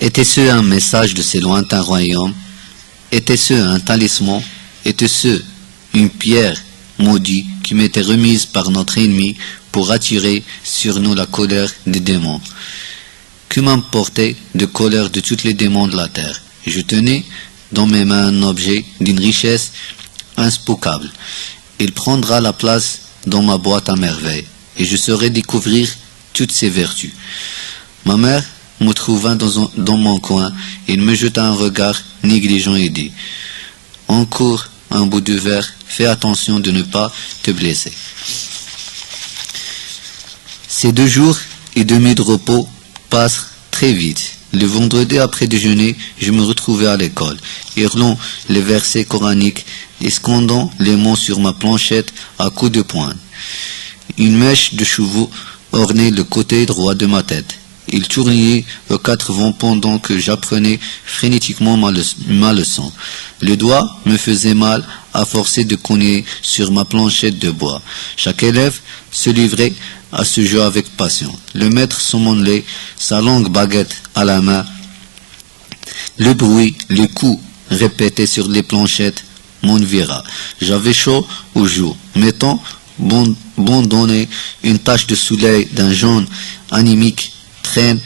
Était-ce un message de ces lointains royaumes? Était-ce un talisman? Était-ce une pierre maudite qui m'était remise par notre ennemi pour attirer sur nous la colère des démons? Que m'importait de colère de tous les démons de la terre? Je tenais dans mes mains un objet d'une richesse inspoukable. Il prendra la place dans ma boîte à merveilles, et je saurai découvrir toutes ses vertus. Ma mère me trouva dans mon coin, il me jeta un regard négligent et dit: encore un bout de verre, fais attention de ne pas te blesser. Ces 2 jours et demi de repos passent très vite. Le vendredi après déjeuner, je me retrouvais à l'école, hurlant les versets coraniques et scandant les mots sur ma planchette à coups de poing. Une mèche de cheveux ornait le côté droit de ma tête. Il tournait aux 4 vents pendant que j'apprenais frénétiquement ma leçon. Le doigt me faisait mal à forcer de cogner sur ma planchette de bois. Chaque élève se livrait à ce jeu avec passion. Le maître somnolait, sa longue baguette à la main. Le bruit, les coups répétés sur les planchettes m'envira. J'avais chaud aux joues. Mettant donner une tache de soleil d'un jaune animique traîne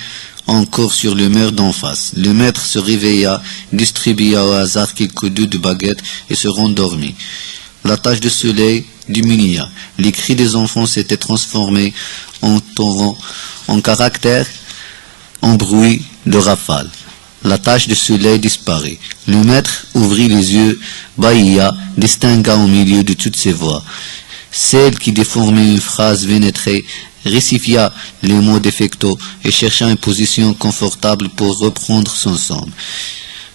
encore sur le mur d'en face. Le maître se réveilla, distribua au hasard quelques deux de baguettes et se rendormit. La tache de soleil diminua. Les cris des enfants s'étaient transformés en torrents, en caractères, en bruit de rafale. La tache de soleil disparut. Le maître ouvrit les yeux, bâilla, distingua au milieu de toutes ces voix celle qui déformait une phrase vénétrée, récifia les mots défectueux et chercha une position confortable pour reprendre son son.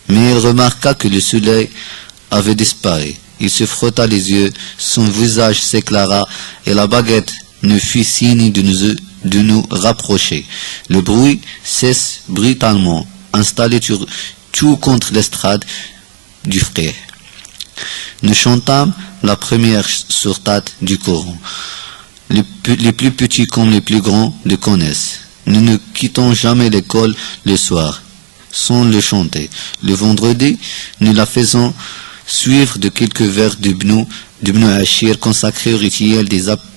Mais il remarqua que le soleil avait disparu. Il se frotta les yeux, son visage s'éclaira et la baguette ne fit signe de nous rapprocher. Le bruit cesse brutalement, installé tout contre l'estrade du frère. Nous chantâmes la première sourate du Coran. Les plus petits comme les plus grands le connaissent. Nous ne quittons jamais l'école le soir, sans le chanter. Le vendredi, nous la faisons suivre de quelques vers d'Ibn Ashir consacrés au rituel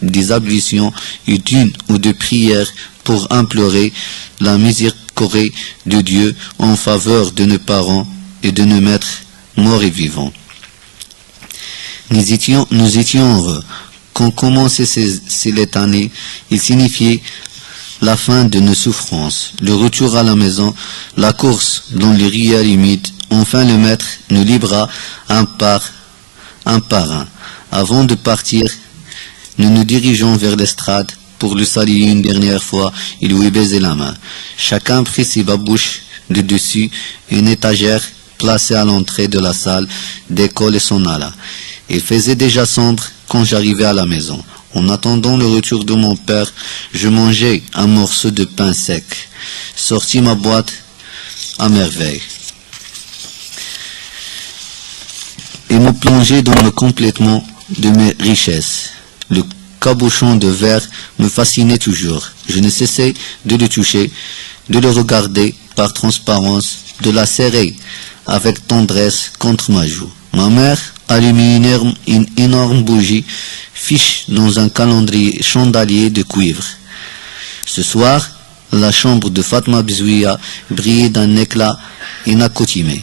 des ablutions et d'une ou deux prières pour implorer la miséricorde de Dieu en faveur de nos parents et de nos maîtres morts et vivants. Nous étions heureux. Quand commençait ces létanies, il signifiait la fin de nos souffrances, le retour à la maison, la course dans les rivières humides. Enfin, le maître nous libéra un par un. Avant de partir, nous nous dirigeons vers l'estrade pour le saluer une dernière fois et lui baiser la main. Chacun prit ses babouches de dessus une étagère placée à l'entrée de la salle d'école et s'en alla. Il faisait déjà sombre quand j'arrivais à la maison. En attendant le retour de mon père, je mangeais un morceau de pain sec, sortis ma boîte à merveille et me plongeais dans le complètement de mes richesses. Le cabochon de verre me fascinait toujours. Je ne cessais de le toucher, de le regarder par transparence, de la serrer avec tendresse contre ma joue. Ma mère allumait une énorme bougie fiche dans un calendrier chandelier de cuivre. Ce soir, la chambre de Fatma Bizouia brillait d'un éclat inaccoutumé.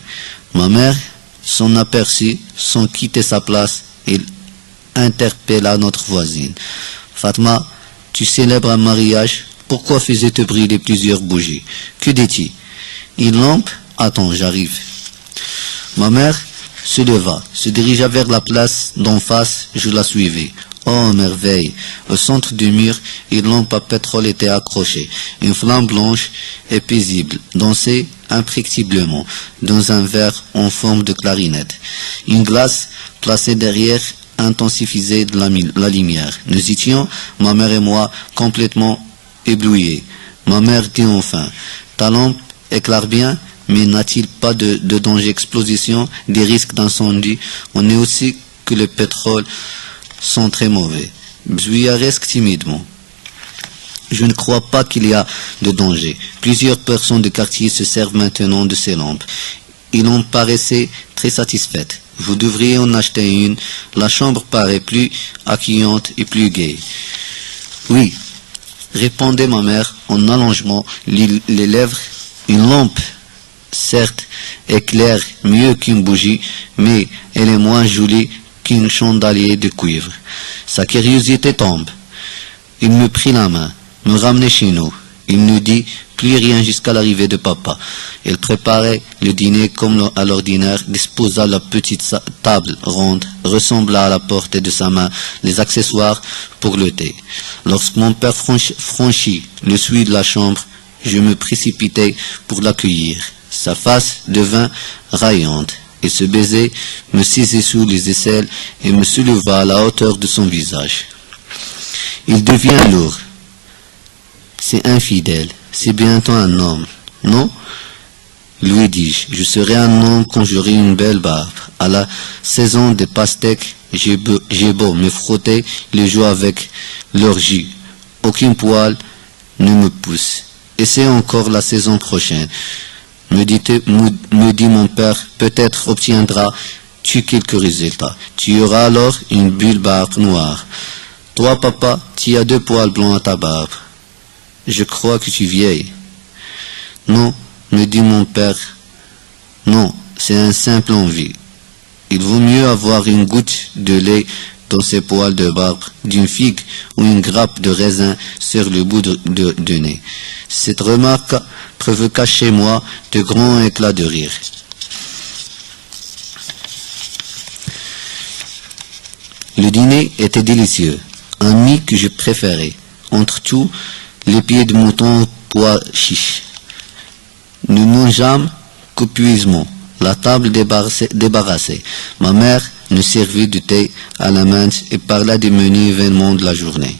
Ma mère s'en aperçut sans quitter sa place et interpella notre voisine. Fatma, tu célèbres un mariage, pourquoi faisais-tu briller plusieurs bougies? Que dis-tu? Une lampe? Attends, j'arrive. Ma mère se leva, se dirigea vers la place d'en face, je la suivais. Oh, merveille! Au centre du mur, une lampe à pétrole était accrochée. Une flamme blanche et paisible dansait imperceptiblement dans un verre en forme de clarinette. Une glace placée derrière intensifiait la lumière. Nous étions, ma mère et moi, complètement éblouis. Ma mère dit enfin, « Ta lampe éclaire bien, mais n'a-t-il pas de danger d'explosion, des risques d'incendie? On est aussi que le pétrole sont très mauvais. Bzouya reste timidement. Je ne crois pas qu'il y a de danger. Plusieurs personnes du quartier se servent maintenant de ces lampes. Ils en paraissaient très satisfaites. Vous devriez en acheter une. La chambre paraît plus accueillante et plus gaie. Oui, répondait ma mère en allongeant les lèvres. Une lampe, certes, éclaire mieux qu'une bougie, mais elle est moins jolie qu'un chandelier de cuivre. Sa curiosité tombe. Il me prit la main, me ramenait chez nous. Il ne dit plus rien jusqu'à l'arrivée de papa. Il préparait le dîner comme à l'ordinaire, disposa la petite table ronde, ressembla à la portée de sa main les accessoires pour le thé. Lorsque mon père franchit le seuil de la chambre, je me précipitai pour l'accueillir. Sa face devint raillante, et ce baiser me saisit sous les aisselles et me souleva à la hauteur de son visage. Il devient lourd. C'est infidèle, c'est bientôt un homme, non? Lui dis-je, je serai un homme quand j'aurai une belle barbe. À la saison des pastèques, j'ai beau me frotter les joues avec leur jus. Aucun poil ne me pousse. Et c'est encore la saison prochaine. Me dit mon père, peut-être obtiendras-tu quelques résultats. Tu auras alors une belle barbe noire. Toi, papa, tu as 2 poils blancs à ta barbe. Je crois que tu vieilles. Non, me dit mon père. Non, c'est un simple envie. Il vaut mieux avoir une goutte de lait dans ses poils de barbe d'une figue ou une grappe de raisin sur le bout de nez. Cette remarque provoqua chez moi de grands éclats de rire. Le dîner était délicieux, un mie que je préférais. Entre tout, les pieds de mouton pois chiches. Nous mangeâmes copieusement, la table débarrassée. Ma mère nous servit du thé à la main et parla des menus événements de la journée.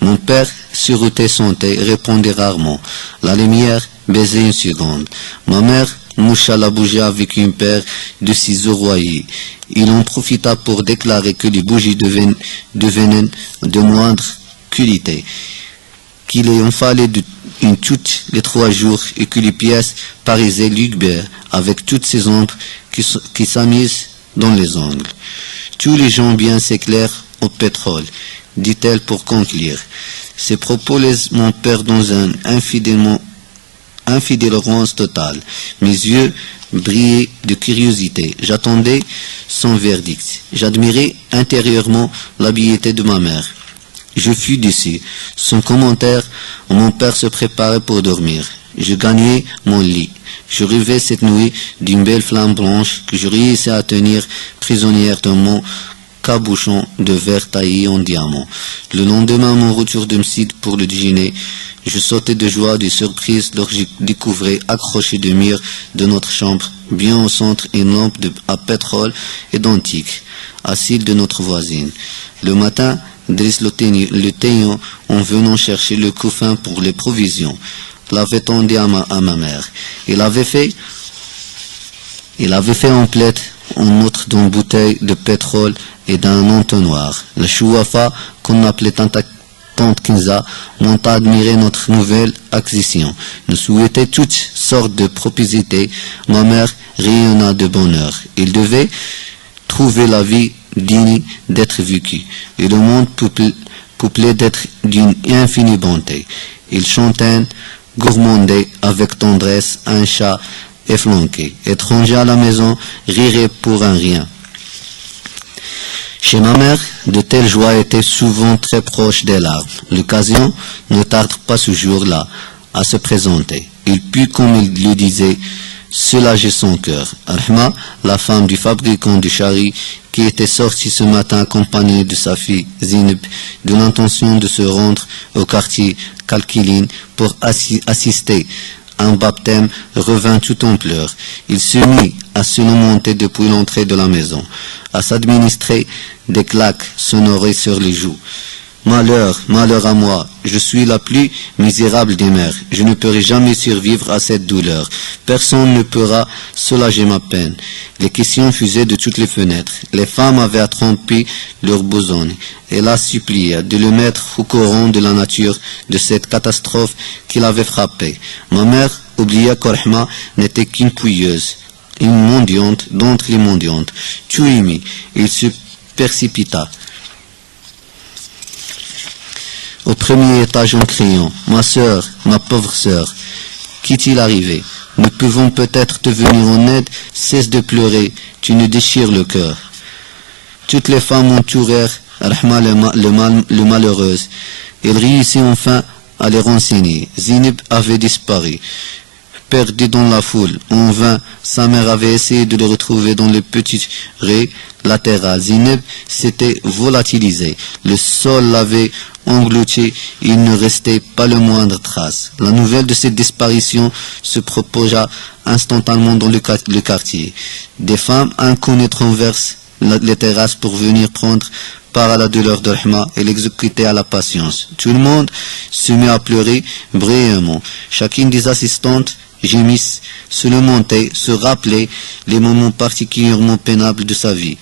Mon père sirotait son thé et répondait rarement. La lumière baisait une seconde. Ma mère moucha la bougie avec une paire de ciseaux royés. Il en profita pour déclarer que les bougies devenaient de moindre qualité, qu'il en fallait une toutes les 3 jours et que les pièces paraissaient lugubres avec toutes ces ombres qui s'amusent dans les angles. Tous les gens bien s'éclairent au pétrole, dit-elle pour conclure. Ces propos laissent mon père dans un infidélérance totale. Mes yeux brillaient de curiosité. J'attendais son verdict. J'admirais intérieurement l'habileté de ma mère. Je fus déçu. Son commentaire, mon père se préparait pour dormir. Je gagnai mon lit. Je rêvais cette nuit d'une belle flamme blanche que je réussissais à tenir prisonnière dans mon cabochon de verre taillé en diamant. Le lendemain, mon retour de Msid pour le déjeuner, je sautais de joie, de surprise lorsque je découvrais accroché de mur de notre chambre, bien au centre, une lampe à pétrole identique, à celle de notre voisine. Le matin, Driss le teignant, en venant chercher le couffin pour les provisions, l'avait tendu à ma mère. Il avait fait en plaide en outre d'une bouteille de pétrole et d'un entonnoir. Le chouafa, qu'on appelait Tante Kinza, monta admirer notre nouvelle acquisition. Nous souhaitait toutes sortes de propositions. Ma mère rayonna de bonheur. Il devait trouver la vie digne d'être vécue, et le monde peuplé d'être d'une infinie bonté. Il chantait, gourmandait avec tendresse un chat efflanqué. Étranger à la maison, rirait pour un rien. Chez ma mère, de telles joies étaient souvent très proches des larmes. L'occasion ne tarde pas ce jour-là à se présenter. Il put, comme il le disait, soulager son cœur. Rahma, la femme du fabricant de charries, qui était sortie ce matin accompagnée de sa fille Zineb, de l'intention de se rendre au quartier Kalkiline pour assister à un baptême, revint tout en pleurs. Il se mit à se lamenter depuis l'entrée de la maison, à s'administrer des claques sonorées sur les joues. Malheur, malheur à moi, je suis la plus misérable des mères, je ne pourrai jamais survivre à cette douleur, personne ne pourra soulager ma peine. Les questions fusaient de toutes les fenêtres, les femmes avaient trempé leur besogne, et la suppliaient de le mettre au courant de la nature de cette catastrophe qui l'avait frappé. Ma mère oublia qu'Rahma n'était qu'une pouilleuse, une mendiante d'entre les mendiantes. Tuimi, il se précipita au premier étage en criant « Ma sœur, ma pauvre sœur, qu'est-il arrivé? Nous pouvons peut-être te venir en aide, cesse de pleurer, tu nous déchires le cœur. » Toutes les femmes entourèrent Rahma le malheureuse. Elle réussit enfin à les renseigner. Zineb avait disparu. Perdu dans la foule, en vain, sa mère avait essayé de le retrouver dans les petites raies latérales. Zineb s'était volatilisé. Le sol l'avait englouti, il ne restait pas le moindre trace. La nouvelle de cette disparition se propagea instantanément dans le quartier. Des femmes inconnues traversent les terrasses pour venir prendre part à la douleur de Rahma et l'exécuter à la patience. Tout le monde se mit à pleurer brièvement. Chacune des assistantes gémisse, se lamentait, se rappelait les moments particulièrement pénibles de sa vie,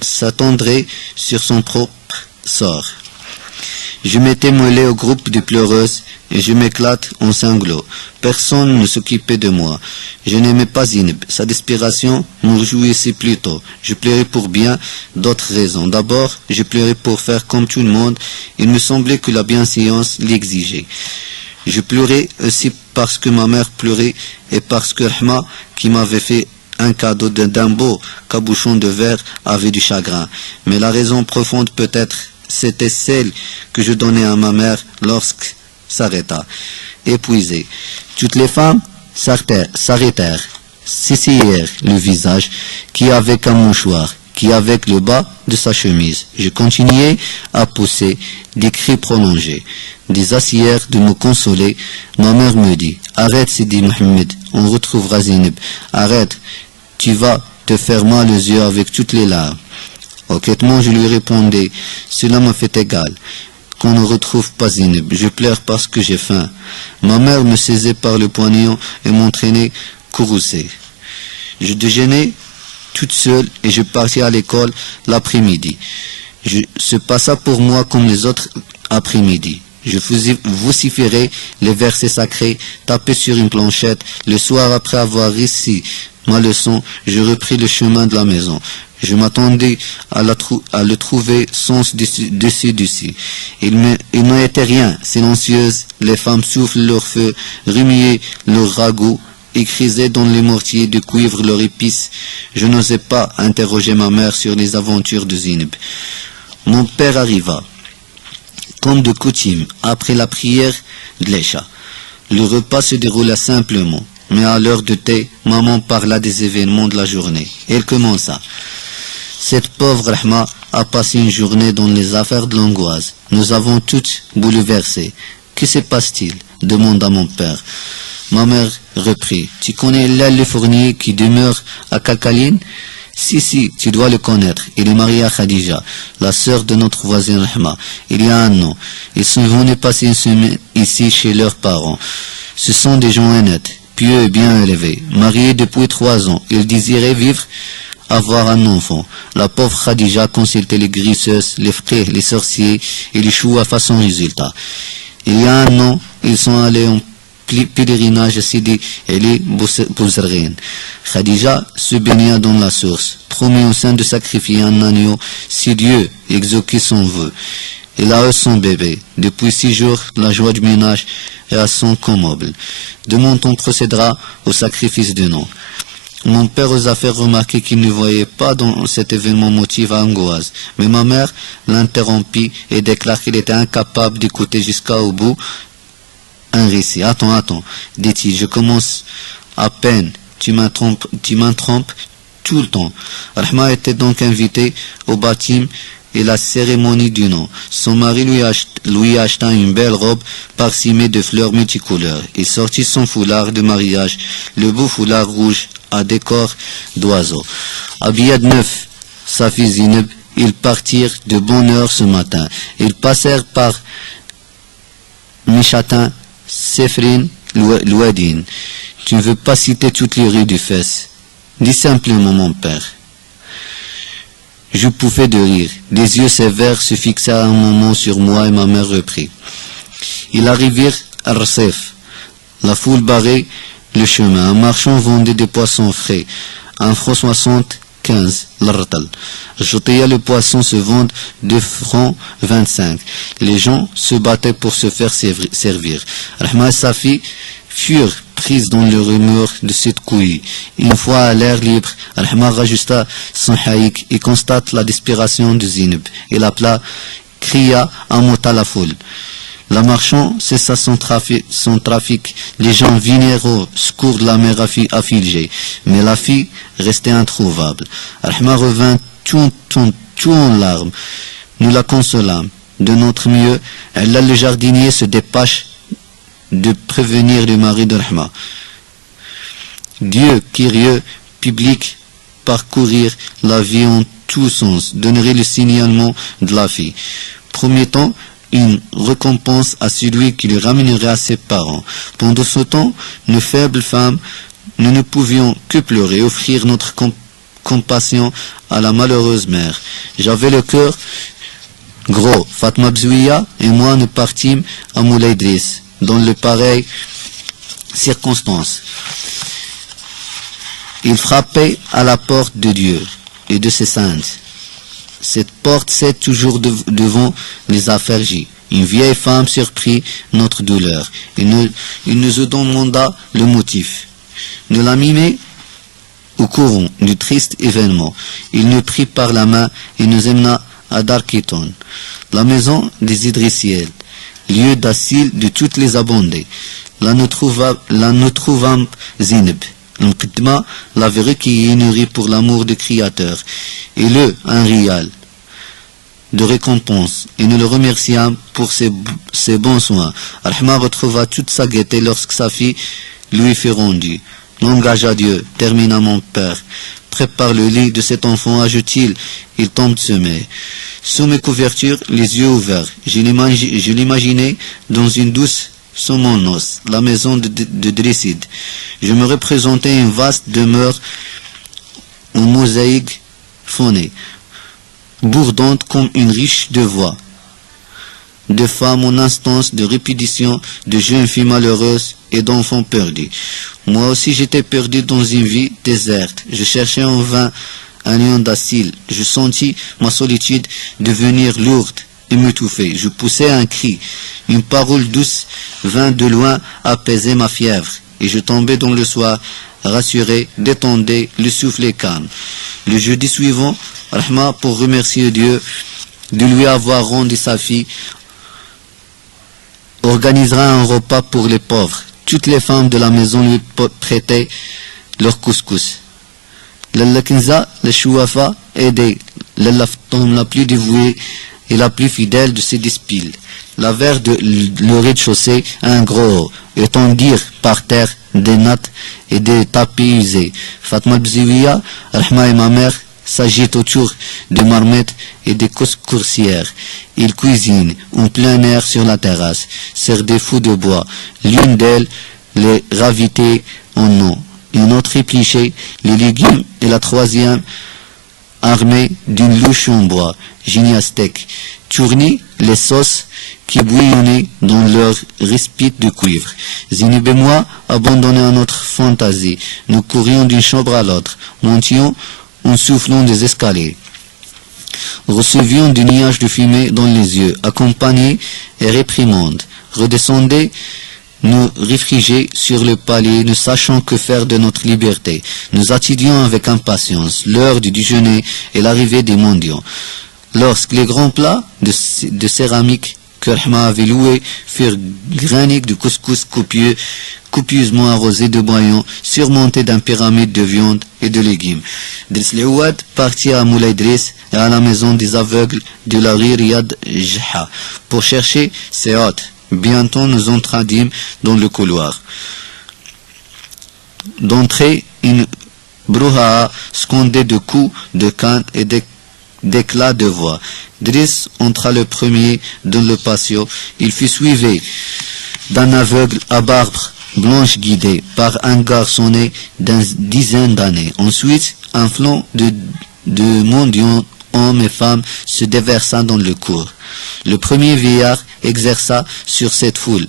s'attendrait sur son propre sort. Je m'étais mêlé au groupe de pleureuses et je m'éclate en sanglots. Personne ne s'occupait de moi. Je n'aimais pas Zineb. Sa disparition me réjouissait plutôt. Je pleurais pour bien d'autres raisons. D'abord, je pleurais pour faire comme tout le monde. Il me semblait que la bienséance l'exigeait. Je pleurais aussi parce que ma mère pleurait et parce que Rahma, qui m'avait fait un cadeau d'un beau cabochon de verre, avait du chagrin. Mais la raison profonde peut-être, c'était celle que je donnais à ma mère lorsque s'arrêta. Épuisée. Toutes les femmes s'arrêtèrent, s'essayèrent le visage, qui avec un mouchoir, qui avec le bas de sa chemise. Je continuais à pousser des cris prolongés. Des assières de me consoler. Ma mère me dit « Arrête Sidi Mohamed, on retrouvera Zineb. Arrête, tu vas te faire mal aux yeux avec toutes les larmes. » Honnêtement, je lui répondais « Cela me fait égal. Qu'on ne retrouve pas Zineb. Je pleure parce que j'ai faim. » Ma mère me saisit par le poignet et m'entraînait courroucée. Je déjeunais toute seule et je partis à l'école l'après-midi. Se passa pour moi comme les autres après-midi. Je vociférais les versets sacrés, tapais sur une planchette. Le soir, après avoir réussi ma leçon, je repris le chemin de la maison. Je m'attendais à le trouver sens dessus. Il n'en était rien. Silencieuses, les femmes soufflent leur feu, remuaient leur ragoût, écrisaient dans les mortiers de cuivre leur épice. Je n'osais pas interroger ma mère sur les aventures de Zineb. Mon père arriva. Comme de coutume, après la prière de l'Écha. Le repas se déroula simplement, mais à l'heure de thé, maman parla des événements de la journée. Elle commença. Cette pauvre Rahma a passé une journée dans les affaires de l'angoisse. Nous avons toutes bouleversé. Que se passe-t-il? Demanda mon père. Ma mère reprit. Tu connais l'aile fournier qui demeure à Kalkaline? Si, tu dois le connaître. Il est marié à Khadija, la sœur de notre voisine Rahma. Il y a un an. Ils sont venus passer une semaine ici chez leurs parents. Ce sont des gens honnêtes, pieux et bien élevés. Mariés depuis 3 ans. Ils désiraient vivre, avoir un enfant. La pauvre Khadija consultait les grisseuses, les frères, les sorciers et les choux à façon résultat. Il y a un an, ils sont allés en pèlerinage à Sidi Eli Bouzerine. Khadija se baigna dans la source, promit au sein de sacrifier un agneau si Dieu exauçait son vœu. Il a eu son bébé. Depuis 6 jours, la joie du ménage est à son comble. Demain, on procédera au sacrifice de nom. Mon père nous a fait remarquer qu'il ne voyait pas dans cet événement motif à angoisse, mais ma mère l'interrompit et déclare qu'il était incapable d'écouter jusqu'au bout un récit. Attends, dit-il, je commence à peine. Tu m'intrompes tout le temps. Rahma était donc invité au baptême et la cérémonie du nom. Son mari lui acheta une belle robe parsemée de fleurs multicouleurs. Il sortit son foulard de mariage, le beau foulard rouge à décor d'oiseaux. Habillée de neuf, sa fille Zineb ils partirent de bonne heure ce matin. Ils passèrent par Mishatin, Sefrin, Louadine. Tu ne veux pas citer toutes les rues du Fès. Dis simplement mon père. Je pouffais de rire. Des yeux sévères se fixèrent un moment sur moi et ma mère reprit. Ils arrivèrent à Rsef. La foule barrait le chemin. Un marchand vendait des poissons frais. 1,75 l'artal. Jotéa, le poisson se vend 2,25 francs. Les gens se battaient pour se faire servir. Rahma et Safi furent prises dans le rumeur de cette couille. Une fois à l'air libre, Rahma rajusta son haïk et constate la desperation de Zineb. Il appela, cria un mot à la foule. La marchand cessa son trafic. Les gens vinrent au secours de la mère affligée. Mais la fille restait introuvable. Rahma revint tout en larmes. Nous la consolâmes. De notre mieux, Allah le jardinier se dépêche de prévenir le mari de Rahma. Dieu, curieux, public, parcourir la vie en tous sens, donnerait le signalement de la fille, promettant une récompense à celui qui le ramènerait à ses parents. Pendant ce temps, nous faibles femmes, nous ne pouvions que pleurer, offrir notre compassion à la malheureuse mère. J'avais le cœur gros. Fatma Bzouia et moi nous partîmes à Moulay Idriss, dans de pareilles circonstances. Il frappait à la porte de Dieu et de ses saintes. Cette porte s'est toujours devant les affaires-j. Une vieille femme surprit notre douleur. Il nous demanda le motif. Nous la mîmes au courant du triste événement. Il nous prit par la main et nous emmena à Darkiton, la maison des Idrissiels, lieu d'asile de toutes les abondées. Là nous trouvâmes Zineb. L'Mqidma l'avait recueilli et nourri pour l'amour du Créateur, et un rial de récompense, et nous le remerciâmes pour ses bons soins. Rahma retrouva toute sa gaieté lorsque sa fille lui fut rendue. Langage à Dieu, termina mon père. Prépare le lit de cet enfant, ajoute-t-il, il tombe de sommeil. Sous mes couvertures, les yeux ouverts, je l'imaginais dans une douce somnolence, la maison de Drissid. Je me représentais une vaste demeure en mosaïque faunée, bourdante comme une riche de voix, de femmes en instance de répétition, de jeunes filles malheureuses et d'enfants perdus. Moi aussi j'étais perdu dans une vie déserte. Je cherchais en vain un lieu d'asile. Je sentis ma solitude devenir lourde et m'étouffer. Je poussais un cri. Une parole douce vint de loin apaiser ma fièvre. Et je tombais dans le soir, rassuré, détendu, le souffle calme. Le jeudi suivant, Rahma, pour remercier Dieu de lui avoir rendu sa fille, organisera un repas pour les pauvres. Toutes les femmes de la maison lui prêtaient leur couscous. Lalla Kinza, la Chouafa, aidait Lalla Ftom, la plus dévouée et la plus fidèle de ses dispiles. La verre de le rez-de-chaussée, un gros, étendirent par terre des nattes et des tapis usés. Fatma Bziwiya, Rahma et ma mère s'agitent autour des marmettes et des coursières. Ils cuisinent en plein air sur la terrasse, sur des fous de bois. L'une d'elles les ravitait en eau, une autre épluchait les légumes et la troisième armée d'une louche en bois, gymnastique, tournait les sauces qui bouillonnaient dans leur respite de cuivre. Zineb et moi abandonnés à notre fantaisie. Nous courions d'une chambre à l'autre, montions en soufflant des escaliers. Recevions du nuage de fumée dans les yeux, accompagnés et réprimandes. Redescendaient, nous réfugiés sur le palier, ne sachant que faire de notre liberté. Nous attendions avec impatience l'heure du déjeuner et l'arrivée des mendiants. Lorsque les grands plats de céramique que Rahma avait loués furent graniques de couscous copieusement arrosés de bouillon, surmontés d'un pyramide de viande et de légumes. Driss Ouad partit à Moulay Idriss et à la maison des aveugles de la rue Riyad Jha pour chercher ses hôtes. Bientôt nous entrâmes dans le couloir. D'entrée, une brouhaha scandée de coups de canne et de d'éclat de voix. Driss entra le premier dans le patio. Il fut suivi d'un aveugle à barbe blanche guidé par un garçonnet d'une dizaine d'années. Ensuite, un flot de mendiants, hommes et femmes, se déversa dans le cours. Le premier vieillard exerça sur cette foule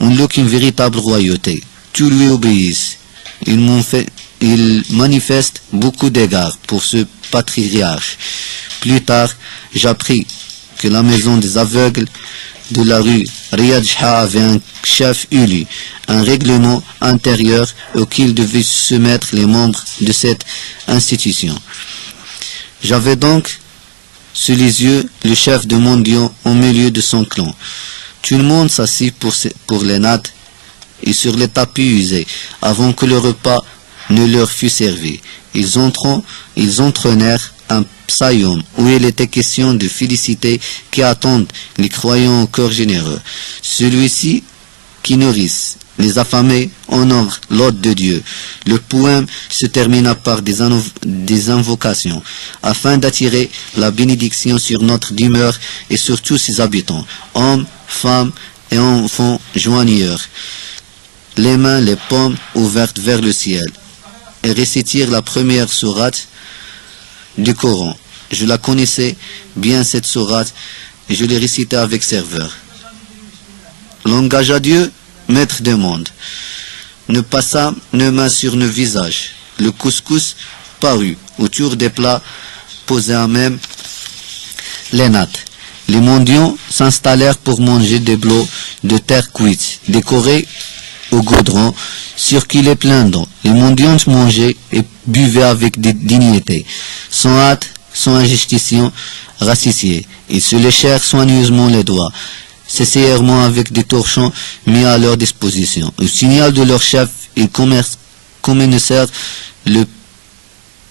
en look une véritable royauté. Tous lui obéissent. Il manifeste beaucoup d'égards pour ce patriarche. Plus tard, j'appris que la maison des aveugles de la rue Riyad Shah avait un chef élu, un règlement intérieur auquel devaient se soumettre les membres de cette institution. J'avais donc sous les yeux le chef de mendiants au milieu de son clan. Tout le monde s'assit pour les nattes et sur les tapis usés avant que le repas ne leur fût servi. Ils entraînèrent un psaïum où il était question de félicité qui attendent les croyants au cœur généreux. Celui-ci qui nourrisse les affamés honore l'hôte de Dieu. Le poème se termina par des invocations afin d'attirer la bénédiction sur notre demeure et sur tous ses habitants, hommes, femmes et enfants joigneurs, les mains, les paumes ouvertes vers le ciel, et récitirent la première sourate du Coran. Je la connaissais bien, cette sourate, et je l'ai récitée avec ferveur. L'engage à Dieu, maître des mondes. Nous passâmes nos mains sur nos visages. Le couscous parut autour des plats posés à même les nattes. Les mendiants s'installèrent pour manger des blocs de terre cuite, décorés au goudron, sur qui les plein d'eau. Les mendiants mangeaient et buvaient avec dignité, sans hâte, sans agitation raciciée. Ils se léchèrent soigneusement les doigts, s'essayèrent avec des torchons mis à leur disposition. Au signal de leur chef, ils commencèrent le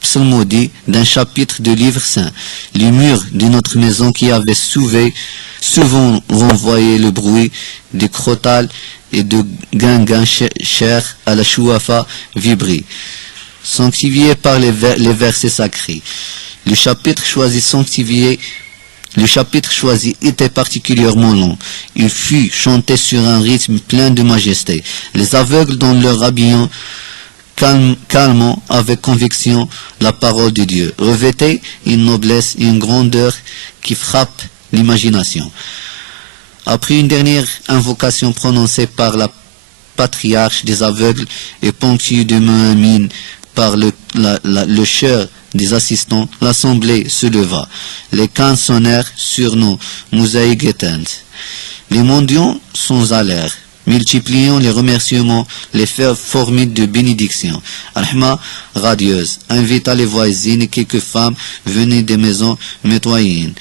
psalmodie d'un chapitre de livre saint. Les murs de notre maison qui avaient souvent renvoyé le bruit des crotales et de guinguin cher à la chouafa vibraient, sanctifiés par les versets sacrés. Le chapitre choisi était particulièrement long. Il fut chanté sur un rythme plein de majesté. Les aveugles dans leur habillement calmant avec conviction la parole de Dieu, revêtait une noblesse et une grandeur qui frappent l'imagination. Après une dernière invocation prononcée par la patriarche des aveugles et ponctuée de mu'min par le chœur des assistants, l'assemblée se leva. Les cannes sonnèrent sur nos mosaïques éteintes. Les mendiants s'en allèrent, multipliant les remerciements, les formules de bénédiction. Rahma, radieuse, invita les voisines et quelques femmes venues des maisons mitoyennes,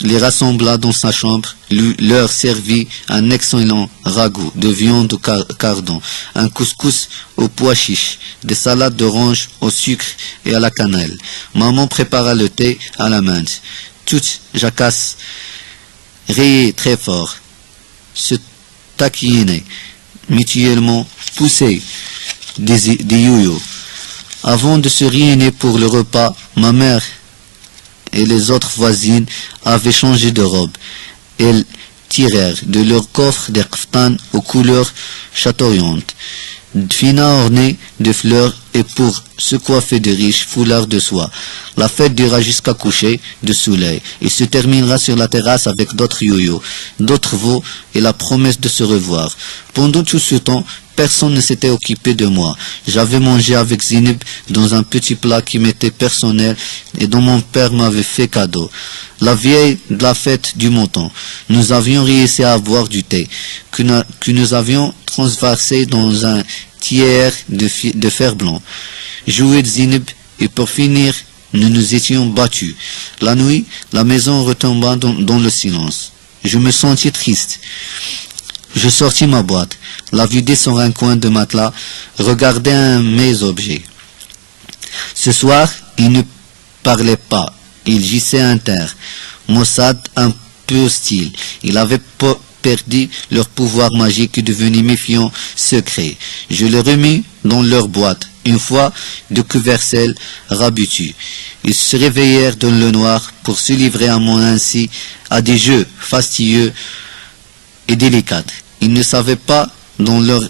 les rassembla dans sa chambre, leur servit un excellent ragoût de viande au cardon, un couscous au pois chiche, des salades d'orange au sucre et à la cannelle. Maman prépara le thé à la menthe. Toutes jacasses riaient très fort, se taquinaient, mutuellement poussaient des yo-yo. Avant de se réunir pour le repas, ma mère et les autres voisines avaient changé de robe. Elles tirèrent de leur coffre des kaftanes aux couleurs chatoyantes, finement ornées de fleurs et pour se coiffer de riches foulards de soie. La fête dura jusqu'à coucher de soleil et se terminera sur la terrasse avec d'autres yo-yo, d'autres veaux et la promesse de se revoir. Pendant tout ce temps, personne ne s'était occupé de moi. J'avais mangé avec Zineb dans un petit plat qui m'était personnel et dont mon père m'avait fait cadeau. La veille de la fête du mouton, nous avions réussi à boire du thé, que nous avions transversé dans un tiers de fer blanc. Joué de Zineb et pour finir, nous nous étions battus. La nuit, la maison retomba dans le silence. Je me sentis triste. Je sortis ma boîte, la vidai sur un coin de matelas, regardai mes objets. Ce soir, il ne parlait pas, il gisait à terre, maussade un peu hostile. Il avait perdu leur pouvoir magique et devenu méfiant, secret. Je les remis dans leur boîte, une fois de couvercelle rabattu. Ils se réveillèrent dans le noir pour se livrer à mon ainsi à des jeux fastidieux et délicats. Ils ne savaient pas, dans leur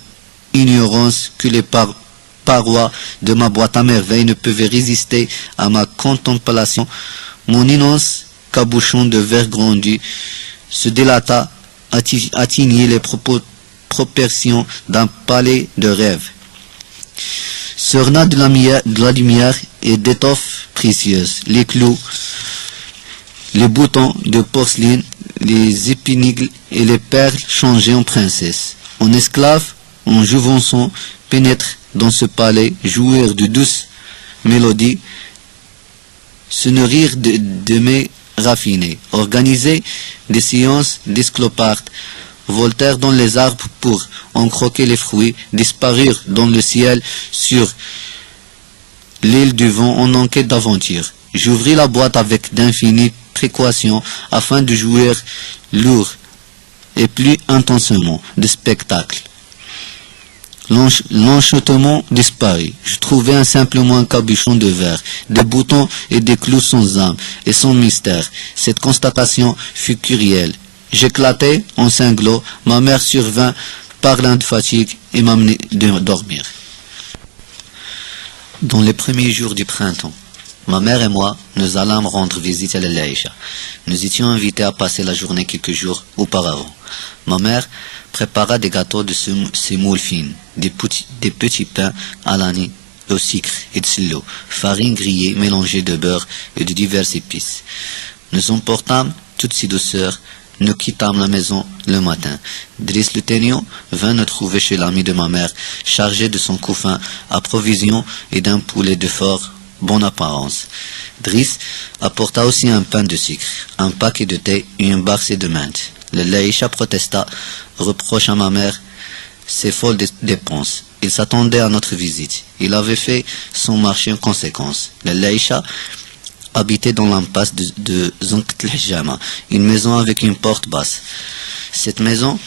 ignorance, que les parois de ma boîte à merveilles ne pouvaient résister à ma contemplation. Mon immense cabochon de verre grandi se délata, atteignit les proportions d'un palais de rêve. S'orna de la lumière et d'étoffes précieuses, les clous, les boutons de porcelaine, les épinigles et les perles changées en princesses. En esclaves, en jouvençons, pénètrent dans ce palais, jouir de douces mélodies, se nourrir de mets raffinés, organiser des séances d'esclopards, volèrent dans les arbres pour en croquer les fruits, disparurent dans le ciel sur l'île du vent en enquête d'aventure. J'ouvris la boîte avec d'infinies précautions afin de jouir lourd et plus intensément de spectacle. L'enchantement disparut. Je trouvai simplement un cabochon de verre, des boutons et des clous sans âme et sans mystère. Cette constatation fut cruelle. J'éclatai en sanglots. Ma mère survint, parlant de fatigue, et m'amenait de dormir. Dans les premiers jours du printemps, ma mère et moi, nous allâmes rendre visite à l'Aïcha. Nous étions invités à passer la journée quelques jours auparavant. Ma mère prépara des gâteaux de semoule fine, des petits pains à l'anis, au sucre et de l'eau, farine grillée mélangée de beurre et de diverses épices. Nous emportâmes toutes ces douceurs. Nous quittâmes la maison le matin. Driss le Ténion vint nous trouver chez l'ami de ma mère, chargé de son couffin à provisions et d'un poulet de fort bonne apparence. Driss apporta aussi un pain de sucre, un paquet de thé et une barcée de menthe. Le Laïcha protesta, reproche à ma mère ses folles dépenses. Il s'attendait à notre visite. Il avait fait son marché en conséquence. Le Laïcha habitait dans l'impasse de Zonk-Tljama, une maison avec une porte basse. Cette maison,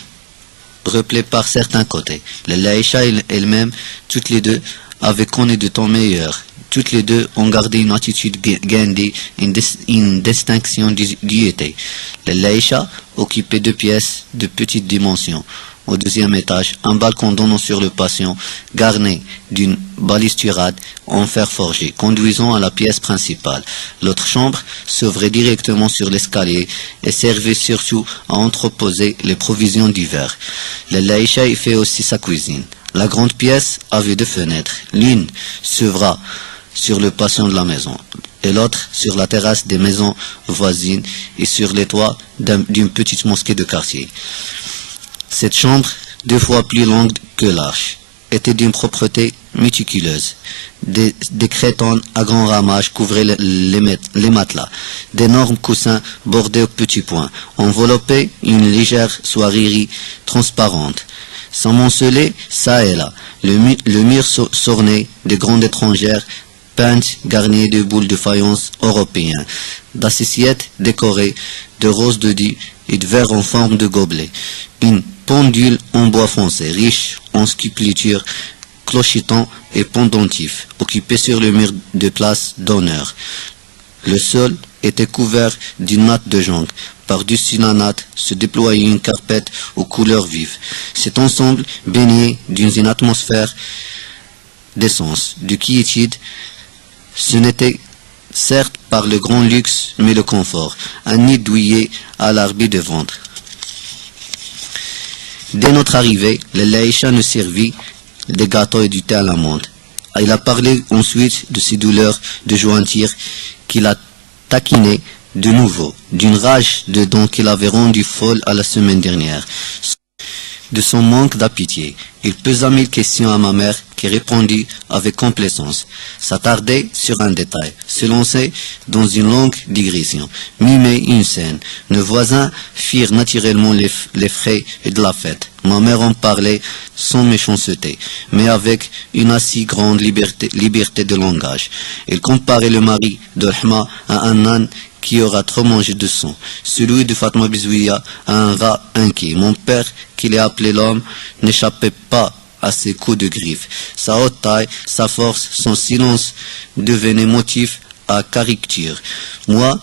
replée par certains côtés, le Laïcha elle-même, toutes les deux, avaient connu de temps meilleur. Toutes les deux ont gardé une attitude gandhi, une distinction d'unité. Le Laïcha occupait 2 pièces de petite dimension. Au 2e étage, un balcon donnant sur le patio, garni d'une balustrade en fer forgé, conduisant à la pièce principale. L'autre chambre s'ouvrait directement sur l'escalier et servait surtout à entreposer les provisions d'hiver. Le Laïcha y fait aussi sa cuisine. La grande pièce avait 2 fenêtres. L'une s'ouvra sur le patio de la maison, et l'autre sur la terrasse des maisons voisines et sur les toits d'une petite mosquée de quartier. Cette chambre, 2 fois plus longue que large, était d'une propreté méticuleuse. Des crétons à grand ramage couvraient les matelas. D'énormes coussins bordés aux petits points enveloppaient une légère soierie transparente. S'amoncelait çà et là. Le mur s'ornait de grandes étrangères peintes garnies de boules de faïence européennes, d'assiettes décorées de roses de Die et de verres en forme de gobelet. Une pendule en bois foncé, riche en sculptures, clochetons et pendentifs, occupée sur le mur de place d'honneur. Le sol était couvert d'une natte de jonc. Par-dessus la natte se déployait une carpette aux couleurs vives. Cet ensemble baignait d'une atmosphère d'essence, de quiétude. Ce n'était certes par le grand luxe, mais le confort, un nid douillet à l'arbitre de ventre. Dès notre arrivée, le Laïcha nous servit des gâteaux et du thé à la menthe. Il a parlé ensuite de ses douleurs de jointure qu'il a taquiné de nouveau, d'une rage de dents qu'il avait rendue folle à la semaine dernière, de son manque d'appétit. Il posa 1000 questions à ma mère qui répondit avec complaisance, s'attardait sur un détail, se lançait dans une longue digression, mimait une scène. Nos voisins firent naturellement les frais et de la fête. Ma mère en parlait sans méchanceté, mais avec une assez grande liberté de langage. Elle comparait le mari de Rahma à un âne qui aura trop mangé de sang, celui de Fatma Bizouia à un rat inquiet. Mon père, qu'il ait appelé l'homme, n'échappait pas à ses coups de griffe. Sa haute taille, sa force, son silence devenaient motif à caricature. Moi,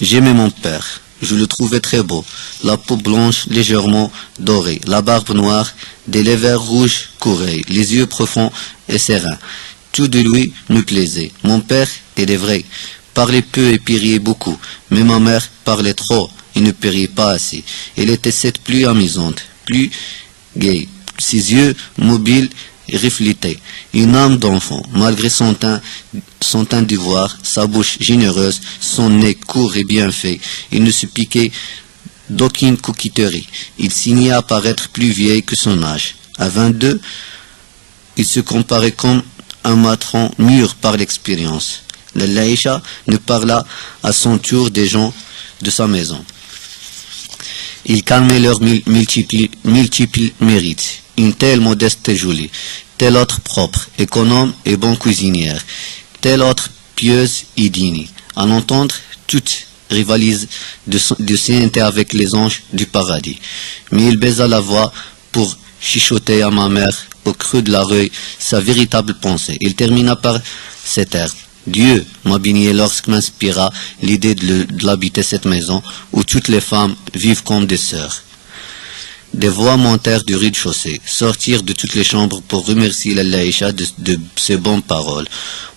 j'aimais mon père. Je le trouvais très beau. La peau blanche légèrement dorée, la barbe noire, des lèvres rouges couraient, les yeux profonds et sereins. Tout de lui me plaisait. Mon père, il est vrai, parlait peu et piriait beaucoup, mais ma mère parlait trop et ne piriait pas assez. Elle était cette plus amusante, plus gaie. Ses yeux mobiles reflétaient une âme d'enfant, malgré son teint d'ivoire, sa bouche généreuse, son nez court et bien fait. Il ne se piquait d'aucune coquetterie. Il signait à paraître plus vieille que son âge. À 22, il se comparait comme un matron mûr par l'expérience. Lalla Aïcha ne parla à son tour des gens de sa maison. Il calmait leurs multiples mérites. Une telle modeste et jolie, telle autre propre, économe et bonne cuisinière, telle autre pieuse et digne. À l'entendre, toutes rivalisent de sainteté avec les anges du paradis. Mais il baisa la voix pour chuchoter à ma mère au creux de l'oreille sa véritable pensée. Il termina par cet air. Dieu m'a béni lorsque m'inspira l'idée de l'habiter cette maison où toutes les femmes vivent comme des sœurs. Des voix montèrent du rez-de-chaussée, sortirent de toutes les chambres pour remercier Lalla Aïcha de ses bonnes paroles.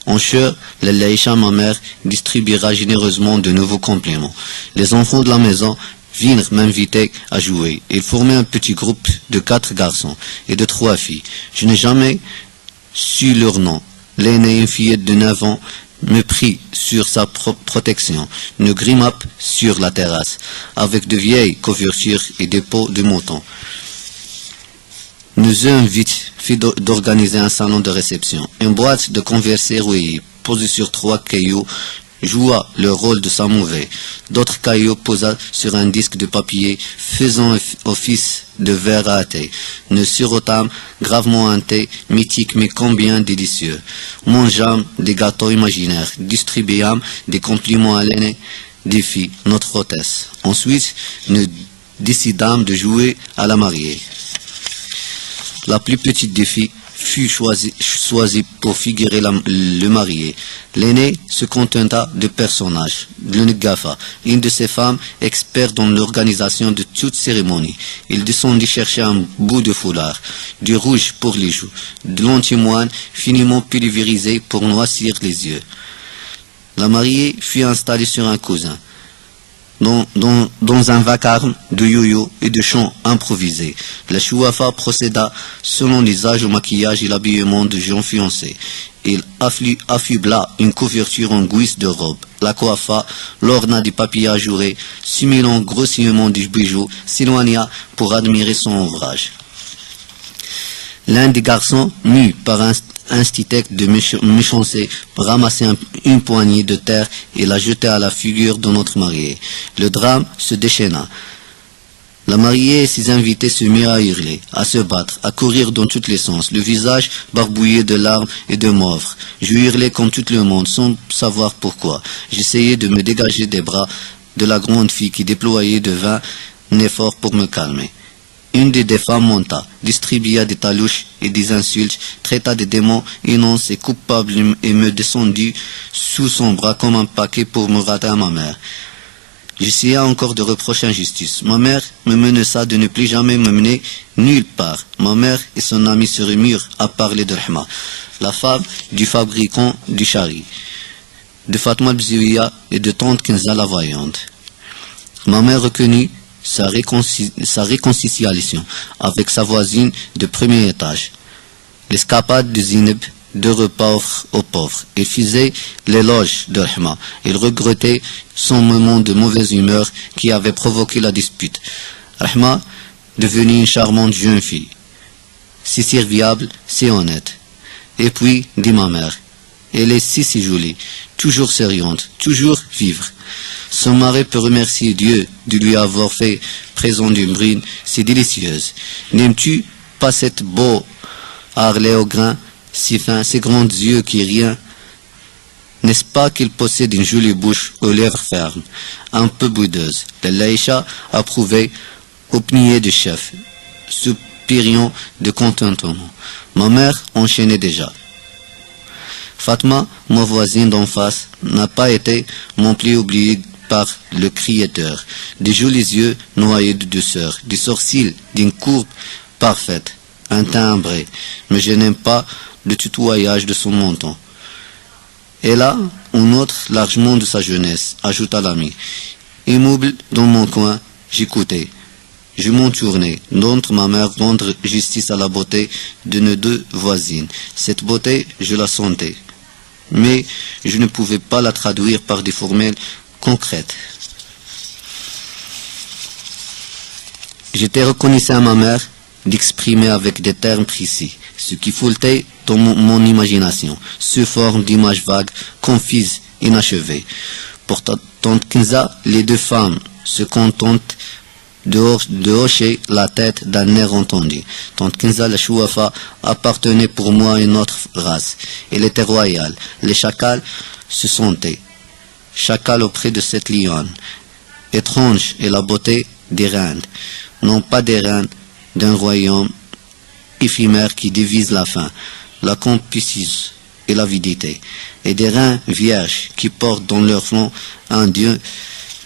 En chœur, Lalla Aïcha, ma mère, distribuera généreusement de nouveaux compliments. Les enfants de la maison vinrent m'inviter à jouer. Ils formaient un petit groupe de 4 garçons et de 3 filles. Je n'ai jamais su leur nom. L'aînée, une fillette de 9 ans, me prit sur sa protection, une grimape sur la terrasse, avec de vieilles couvertures et des peaux de mouton. Nous eûmes vite fait d'organiser un salon de réception. Une boîte de conserverie posée sur 3 cailloux joua le rôle de s'amouver. D'autres cailloux posa sur un disque de papier faisant office de verre à thé. Nous sirotâmes gravement un thé mythique mais combien délicieux. Mangeâmes des gâteaux imaginaires, distribuâmes des compliments à l'aînée des filles, notre hôtesse. Ensuite, nous décidâmes de jouer à la mariée. La plus petite des filles fut choisie pour figurer le marié. L'aîné se contenta de personnages, de Ngafa, une de ces femmes expertes dans l'organisation de toute cérémonie. Il descendit chercher un bout de foulard, du rouge pour les joues, de l'antimoine finement pulvérisé pour noircir les yeux. La mariée fut installée sur un cousin, dans un vacarme de yo-yo et de chants improvisés. La chouafa procéda selon l'usage au maquillage et l'habillement de jeunes fiancés. Il affubla une couverture en guise de robe. La coiffa, l'orna du papier ajouré, simulant grossièrement du bijou, s'éloigna pour admirer son ouvrage. L'un des garçons, mu par un architecte de méchanceté, ramassait une poignée de terre et la jetait à la figure de notre mariée. Le drame se déchaîna. La mariée et ses invités se mirent à hurler, à se battre, à courir dans tous les sens, le visage barbouillé de larmes et de morve. Je hurlais comme tout le monde, sans savoir pourquoi. J'essayais de me dégager des bras de la grande fille qui déployait de vains efforts pour me calmer. Une des femmes monta, distribua des talouches et des insultes, traita des démons énoncés coupables et me descendit sous son bras comme un paquet pour me rater à ma mère. J'essaya encore de reprocher injustice. Ma mère me menaça de ne plus jamais me mener nulle part. Ma mère et son ami se remirent à parler de Rahma, la femme du fabricant du chari, de Fatma Bzouia et de tante Kenza la voyante. Ma mère reconnut sa réconciliation avec sa voisine de premier étage. L'escapade de Zineb, 2 repas aux pauvres. Il faisait l'éloge de Rahma. Il regrettait son moment de mauvaise humeur qui avait provoqué la dispute. Rahma devenue une charmante jeune fille, si serviable, si honnête. Et puis, dit ma mère, elle est si jolie, toujours souriante, toujours vivre. Son mari peut remercier Dieu de lui avoir fait présent d'une brune si délicieuse. N'aimes-tu pas cette beau harlet au grain, si fin, ses grands yeux qui rient? N'est-ce pas qu'il possède une jolie bouche aux lèvres fermes, un peu boudeuse? Lalla Aïcha approuvait, opniait de chef, soupiriant de contentement. Ma mère enchaînait déjà. Fatma, ma voisine d'en face, n'a pas été non plus oubliée par le Créateur. Des jolis yeux noyés de douceur, des sourcils d'une courbe parfaite, un teint ambré, mais je n'aime pas le tutoyage de son menton. Et là, on note largement de sa jeunesse, ajouta l'ami. Immobile dans mon coin, j'écoutais. Je m'en tournais, d'entre ma mère rendre justice à la beauté de nos deux voisines. Cette beauté, je la sentais, mais je ne pouvais pas la traduire par des formules concrètes. J'étais reconnaissant à ma mère d'exprimer avec des termes précis ce qui flottait dans mon imagination, sous forme d'images vagues, confuses, inachevées. Pour tante Kinza, les deux femmes se contentent de hocher la tête d'un air entendu. Tante Kinza, la Chouafa, appartenait pour moi à une autre race. Elle était royale. Les chacals se sentaient. Chacal auprès de cette lionne. Étrange est la beauté des reines. Non pas des reines d'un royaume éphémère qui divise la faim, la concupiscence et l'avidité, et des reins vierges qui portent dans leur flanc un Dieu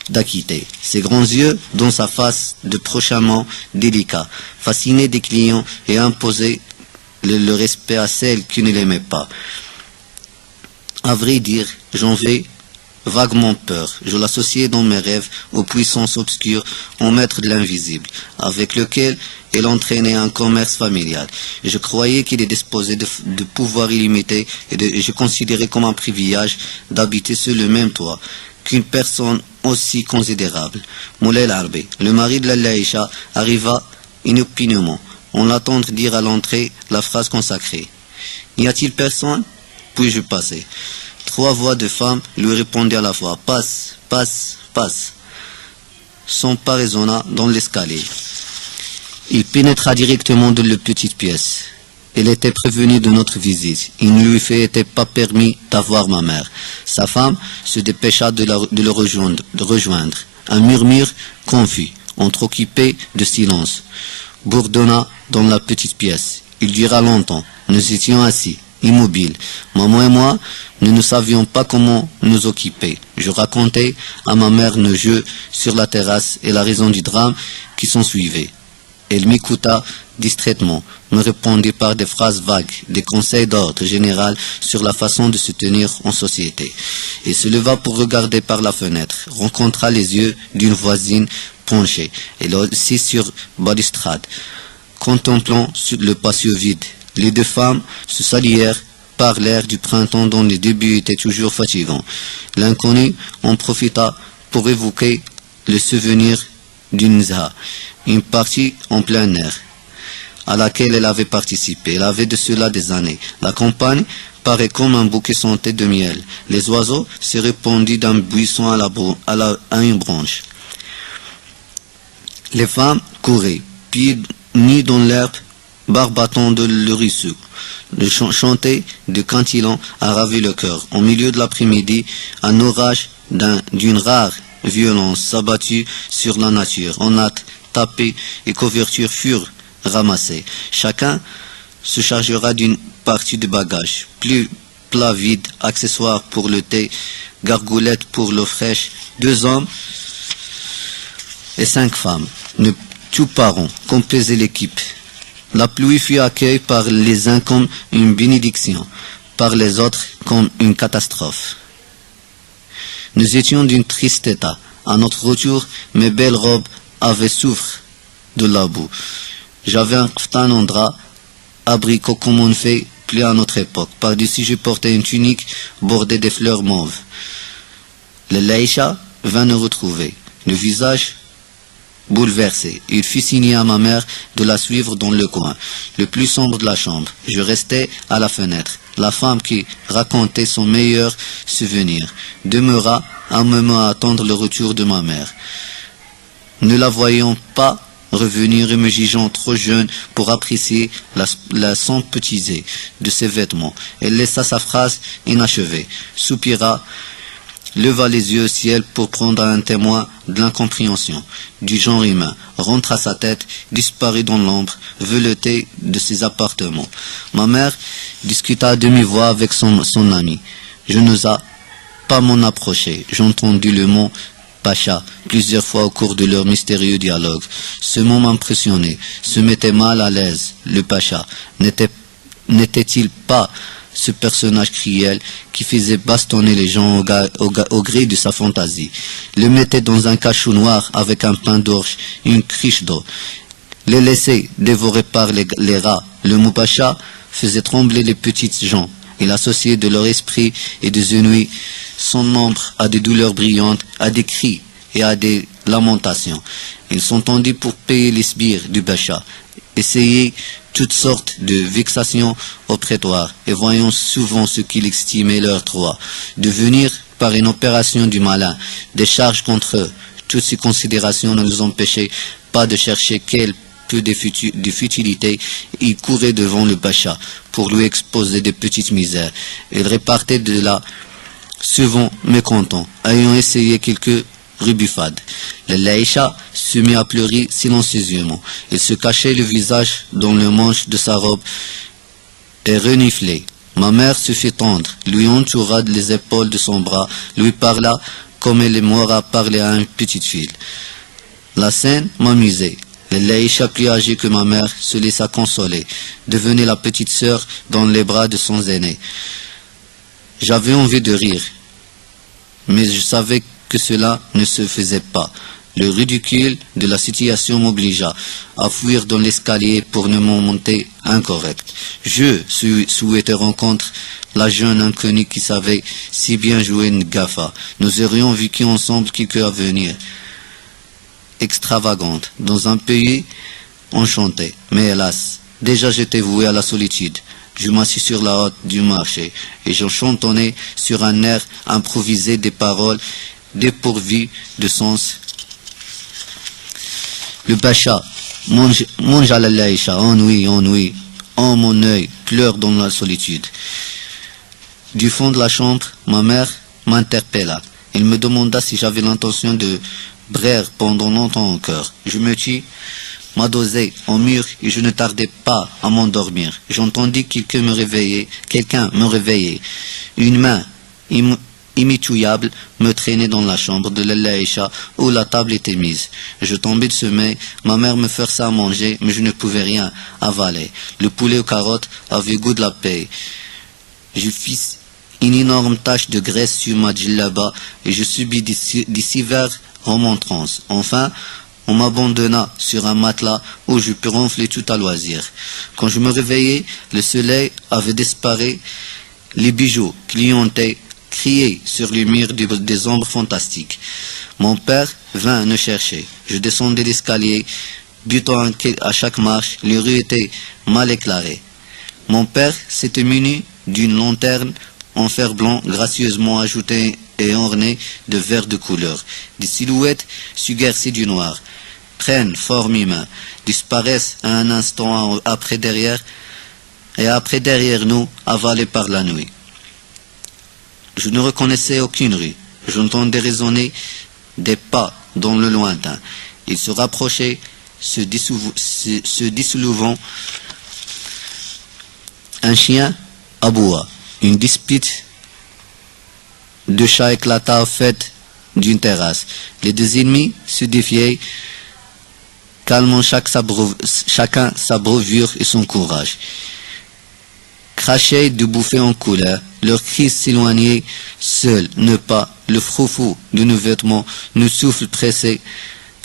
d'acquitté. Ses grands yeux, dans sa face de prochainement délicat, fascinaient des clients et imposaient le respect à celles qui ne l'aimaient pas. À vrai dire, j'en vais vaguement peur. Je l'associais dans mes rêves aux puissances obscures, au maître de l'invisible, avec lequel elle entraînait un commerce familial. Et je croyais qu'il est disposé de pouvoir illimité et je considérais comme un privilège d'habiter sur le même toit qu'une personne aussi considérable. Moulay Larbi, le mari de la Laïcha, arriva inopinément. On l'attend dire à l'entrée la phrase consacrée. N'y a-t-il personne? Puis-je passer? 3 voix de femmes lui répondaient à la fois. Passe, passe, passe. Son pas résonna dans l'escalier. Il pénétra directement dans la petite pièce. Elle était prévenue de notre visite. Il ne lui était pas permis d'avoir ma mère. Sa femme se dépêcha de le rejoindre. Un murmure confus, entrecoupé de silence, bourdonna dans la petite pièce. Il dura longtemps. Nous étions assis, immobiles. Maman et moi, nous ne savions pas comment nous occuper. Je racontais à ma mère nos jeux sur la terrasse et la raison du drame qui s'ensuivait. Elle m'écouta distraitement, me répondit par des phrases vagues, des conseils d'ordre général sur la façon de se tenir en société. Et se leva pour regarder par la fenêtre, rencontra les yeux d'une voisine penchée, elle aussi sur balustrade, contemplant le patio vide. Les deux femmes se saluèrent par l'air du printemps dont les débuts étaient toujours fatigants. L'inconnu en profita pour évoquer le souvenir d'une Nzha, une partie en plein air, à laquelle elle avait participé. Elle avait de cela des années. La campagne paraît comme un bouquet scenté de miel. Les oiseaux se répandaient d'un buisson à une branche. Les femmes couraient, pieds nus dans l'herbe, barbatant de le ruisseau. Le chanter de cantilon a ravi le cœur. Au milieu de l'après-midi, un orage d'une rare violence s'abattit sur la nature. En hâte, tapis et couvertures furent ramassés. Chacun se chargera d'une partie du bagage. Plus plat vide, accessoires pour le thé, gargoulettes pour l'eau fraîche. 2 hommes et 5 femmes. Tout parents complaisaient l'équipe. La pluie fut accueillie par les uns comme une bénédiction, par les autres comme une catastrophe. Nous étions d'un triste état. À notre retour, mes belles robes avaient souffert de la boue. J'avais un kaftan en drap, abricot comme on fait plus à notre époque. Par-dessus, je portais une tunique bordée de fleurs mauves. Le Laïcha vint nous retrouver, le visage bouleversé. Il fit signer à ma mère de la suivre dans le coin, le plus sombre de la chambre. Je restais à la fenêtre. La femme qui racontait son meilleur souvenir demeura un moment à attendre le retour de ma mère. Ne la voyant pas revenir et me jugeant trop jeune pour apprécier la somptuosité de ses vêtements, elle laissa sa phrase inachevée, soupira leva les yeux au ciel pour prendre un témoin de l'incompréhension du genre humain, rentra sa tête, disparut dans l'ombre veloutée de ses appartements. Ma mère discuta à demi-voix avec son ami. Je n'osa pas m'en approcher. J'ai entendu le mot Pacha plusieurs fois au cours de leur mystérieux dialogue. Ce mot m'impressionnait, se mettait mal à l'aise. Le Pacha n'était-il pas ce personnage cruel qui faisait bastonner les gens au gré de sa fantaisie, le mettait dans un cachot noir avec un pain d'orge et une cruche d'eau, les laissait dévorer par les rats. Le mot Pacha faisait trembler les petites gens. Il associait de leur esprit et des ennuis son nombre à des douleurs brillantes, à des cris et à des lamentations. Il s'entendit pour payer les sbires du Pacha, essayer toutes sortes de vexations au prétoire, et voyant souvent ce qu'il estimait leur droit, devenir par une opération du malin des charges contre eux. Toutes ces considérations ne nous empêchaient pas de chercher quel peu de futilité il courait devant le Pacha pour lui exposer des petites misères. Il repartait de là souvent mécontent, ayant essayé quelques rebuffades. Le Laïcha se mit à pleurer silencieusement. Il se cachait le visage dans le manche de sa robe et reniflait. Ma mère se fit tendre, lui entoura les épaules de son bras, lui parla comme elle m'aura parlé à une petite fille. La scène m'amusait. Le Laïcha, plus âgée que ma mère, se laissa consoler, devenait la petite sœur dans les bras de son aîné. J'avais envie de rire, mais je savais que cela ne se faisait pas. Le ridicule de la situation m'obligea à fuir dans l'escalier pour ne m'en monter incorrect. Je souhaitais rencontrer la jeune inconnue qui savait si bien jouer une gaffa. Nous aurions vécu ensemble quelques avenirs extravagantes dans un pays enchanté. Mais hélas, déjà j'étais voué à la solitude. Je m'assis sur la haute du marché et je chantonnais sur un air improvisé des paroles dépourvues de sens. Le Pacha mange à la Laïcha, ennui, oh mon œil, pleure dans la solitude. Du fond de la chambre, ma mère m'interpella. Elle me demanda si j'avais l'intention de braire pendant longtemps encore. Je me tis, m'adosai au mur et je ne tardais pas à m'endormir. J'entendis quelqu'un me réveiller. Une main immitouillable me traînait dans la chambre de la Laïcha où la table était mise. Je tombais de sommeil, ma mère me força à manger, mais je ne pouvais rien avaler. Le poulet aux carottes avait goût de la paix. Je fis une énorme tache de graisse sur ma djellaba et je subis des sévères remontrances. Enfin, on m'abandonna sur un matelas où je pus ronfler tout à loisir. Quand je me réveillai, le soleil avait disparu, les bijoux clignotaient, criaient sur les murs des ombres fantastiques. Mon père vint me chercher. Je descendais l'escalier, butant à chaque marche, les rues étaient mal éclairées. Mon père s'était muni d'une lanterne en fer blanc gracieusement ajoutée et ornée de vert de couleur. Des silhouettes sugercées du noir prennent forme humaine, disparaissent à un instant après derrière nous, avalées par la nuit. Je ne reconnaissais aucune rue. J'entendais résonner des pas dans le lointain. Ils se rapprochaient, se dissolvant. Un chien aboua. Une dispute de chats éclata au fait d'une terrasse. Les deux ennemis se défiaient, calmant chacun sa bravure et son courage. Crachaient de bouffées en couleur, leurs cris s'éloignaient seuls, ne pas, le froufrou de nos vêtements, nos souffles pressés,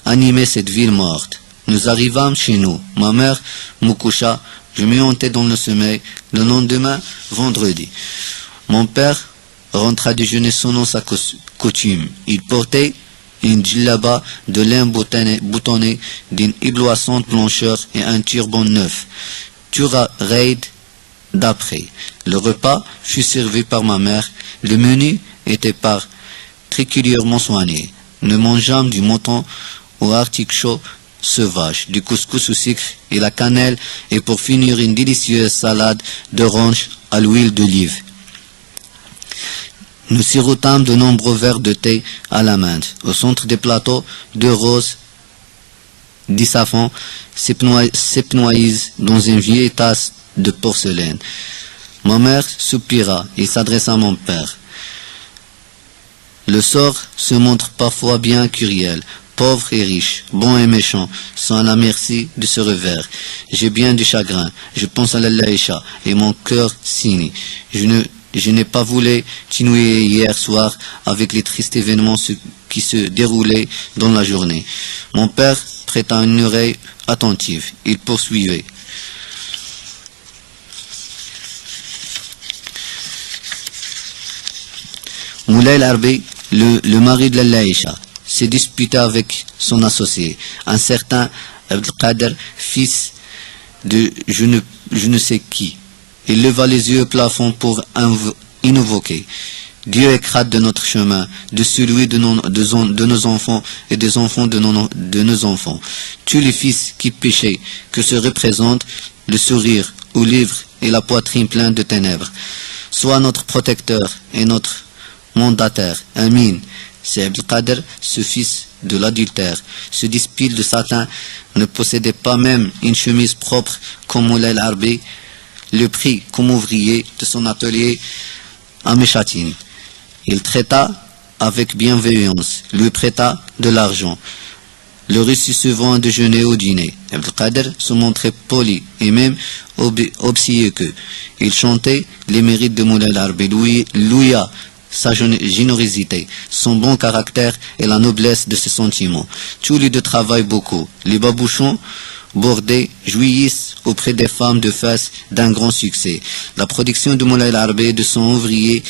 animaient cette ville morte. Nous arrivâmes chez nous, ma mère me coucha, je me hantais dans le sommeil. Le lendemain, vendredi, mon père rentra déjeuner selon sa coutume. Il portait une djellaba de lin boutonné d'une éblouissante blancheur et un turban neuf. Raid d'après. Le repas fut servi par ma mère. Le menu était particulièrement soigné. Nous mangeâmes du mouton au artichaut sauvage, du couscous au sucre et la cannelle, et pour finir une délicieuse salade d'orange à l'huile d'olive. Nous sirotâmes de nombreux verres de thé à la main. Au centre des plateaux, deux roses d'Issafan s'épnoisent dans une vieille tasse de porcelaine. Ma mère soupira et s'adressa à mon père. Le sort se montre parfois bien cruel. Pauvres et riches, bons et méchants, sont à la merci de ce revers. J'ai bien du chagrin, je pense à l'Aïcha, et mon cœur signe. Je n'ai pas voulu t'inouiller hier soir avec les tristes événements qui se déroulaient dans la journée. Mon père prêta une oreille attentive. Il poursuivait. Moulay el-Harbi, le mari de l'Aïcha, s'est disputé avec son associé, un certain Abdelkader, fils de je ne sais qui. Il leva les yeux au plafond pour invoquer. Dieu écrase de notre chemin, de celui de nos enfants et des enfants de nos enfants. Tous les fils qui péchaient, que se représente le sourire au livre et la poitrine pleine de ténèbres. Sois notre protecteur et notre mandataire. Amin. C'est Abdelkader, ce fils de l'adultère. Ce dispile de Satan ne possédait pas même une chemise propre comme Moulay el-Harbi, le prit comme ouvrier de son atelier à Méchatine. Il traita avec bienveillance, lui prêta de l'argent, le reçut souvent à déjeuner ou dîner. Abdelkader se montrait poli et même obséquieux. Il chantait les mérites de Moulay el-Harbi, louia sa générosité, son bon caractère et la noblesse de ses sentiments. Tous les deux travaillent beaucoup. Les babouchons bordés jouissent auprès des femmes de face d'un grand succès. La production de Moulay el-Harbi et de son ouvrier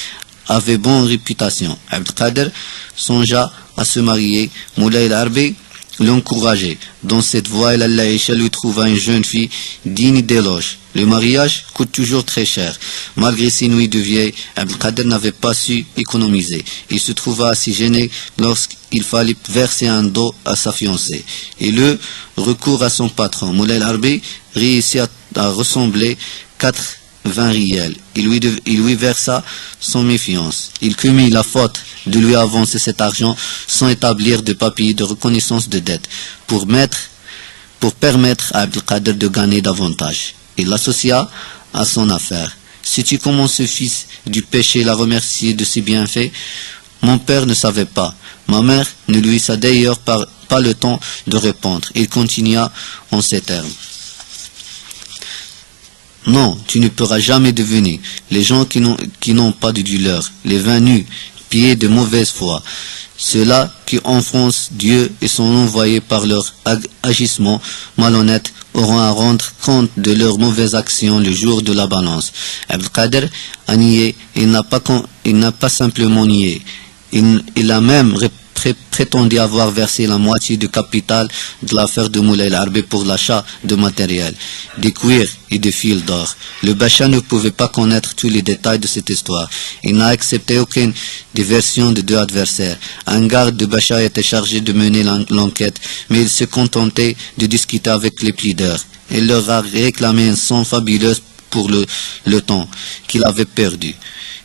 avait bonne réputation. Abdelkader songea à se marier. Moulay el-Harbi l'encourageait. Dans cette voie, l'Aïcha lui trouva une jeune fille digne d'éloge. Le mariage coûte toujours très cher. Malgré ses nuits de vieille, Abdelkader n'avait pas su économiser. Il se trouva assez gêné lorsqu'il fallait verser un dos à sa fiancée. Et le recours à son patron, Moulay el-Harbi, réussit à ressembler 80 riels. Il lui versa son méfiance. Il commit la faute de lui avancer cet argent sans établir de papier de reconnaissance de dette pour permettre à Abdelkader de gagner davantage. Il l'associa à son affaire. Sais-tu comment ce fils du péché l'a remercié de ses bienfaits? Mon père ne savait pas. Ma mère ne lui laissa d'ailleurs pas le temps de répondre. Il continua en ces termes. Non, tu ne pourras jamais devenir les gens qui n'ont pas de douleur, les vins nus, pieds de mauvaise foi, ceux-là qui enfoncent Dieu et sont envoyés par leur agissement malhonnête auront à rendre compte de leurs mauvaises actions le jour de la balance. Abdelkader a nié, il n'a pas simplement nié, il a même prétendu avoir versé la moitié du capital de l'affaire de Moulay el-Harbi pour l'achat de matériel, des cuirs et des fils d'or. Le Bacha ne pouvait pas connaître tous les détails de cette histoire. Il n'a accepté aucune des versions des deux adversaires. Un garde de Bacha était chargé de mener l'enquête, mais il se contentait de discuter avec les plaideurs. Il leur a réclamé une somme fabuleuse pour le temps qu'il avait perdu.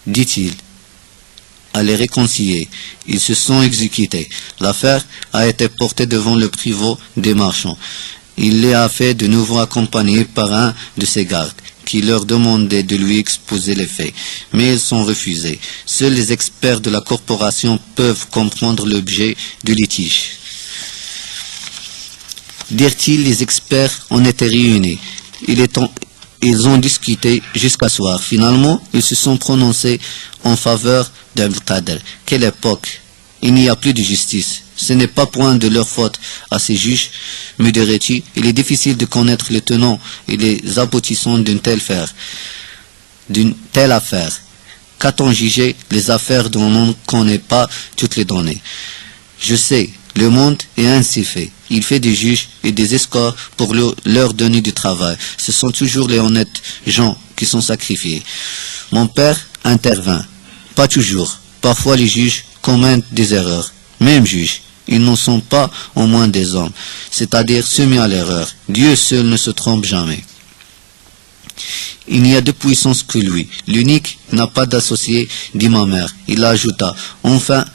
Dit-il, à les réconcilier. Ils se sont exécutés. L'affaire a été portée devant le prévôt des marchands. Il les a fait de nouveau accompagner par un de ses gardes, qui leur demandait de lui exposer les faits. Mais ils sont refusés. Seuls les experts de la corporation peuvent comprendre l'objet du litige. Dirent-ils, les experts en étaient réunis. Ils ont discuté jusqu'à soir. Finalement, ils se sont prononcés en faveur d'Abdelkader. Quelle époque! Il n'y a plus de justice. Ce n'est pas point de leur faute à ces juges, me dirais-tu. Il est difficile de connaître les tenants et les aboutissants d'une telle affaire. Qu'a-t-on jugé les affaires dont on ne connaît pas toutes les données? Je sais, le monde est ainsi fait. Il fait des juges et des escorts pour leur donner du travail. Ce sont toujours les honnêtes gens qui sont sacrifiés. Mon père intervint. Pas toujours. Parfois les juges commettent des erreurs. Même juges, ils n'en sont pas au moins des hommes, c'est-à-dire soumis à l'erreur. Dieu seul ne se trompe jamais. Il n'y a de puissance que lui. L'unique n'a pas d'associé, dit ma mère. Il ajouta, enfin,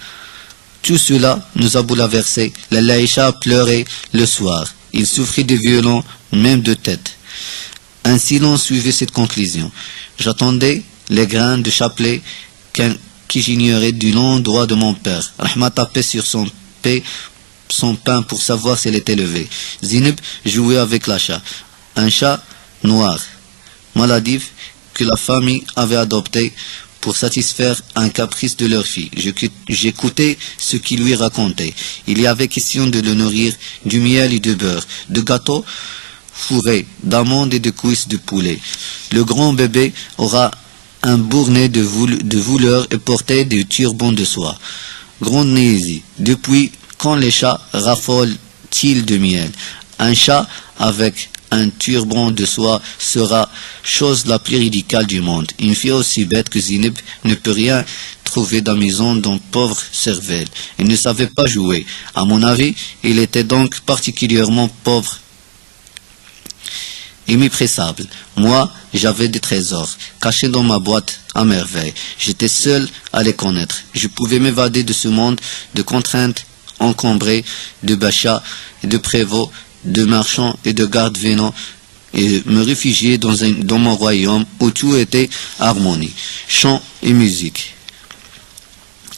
tout cela nous a bouleversé. La Laïcha a pleuré le soir. Il souffrit de violents, même de tête. Un silence suivait cette conclusion. J'attendais les grains de chapelet qui j'ignorais du long doigt de mon père. Rahma tapait sur son pain pour savoir s'il était levé. Zineb jouait avec la chat. Un chat noir, maladif, que la famille avait adopté pour satisfaire un caprice de leur fille. J'écoutais ce qu'il lui racontait. Il y avait question de le nourrir du miel et du beurre, de gâteaux fourrés, d'amandes et de cuisses de poulet. Le grand bébé aura un bourrelet de voleurs et portait des turbans de soie. Grande Néhésie, depuis quand les chats raffolent-ils de miel? Un chat avec un turban de soie sera chose la plus ridicule du monde. Une fille aussi bête que Zineb ne peut rien trouver d'amusant dans pauvre cervelle. Il ne savait pas jouer. À mon avis, il était donc particulièrement pauvre et méprisable. Moi, j'avais des trésors, cachés dans ma boîte à merveille. J'étais seul à les connaître. Je pouvais m'évader de ce monde de contraintes encombrées, de bachats et de prévôts, de marchands et de gardes venant et me réfugier dans mon royaume où tout était harmonie, chant et musique.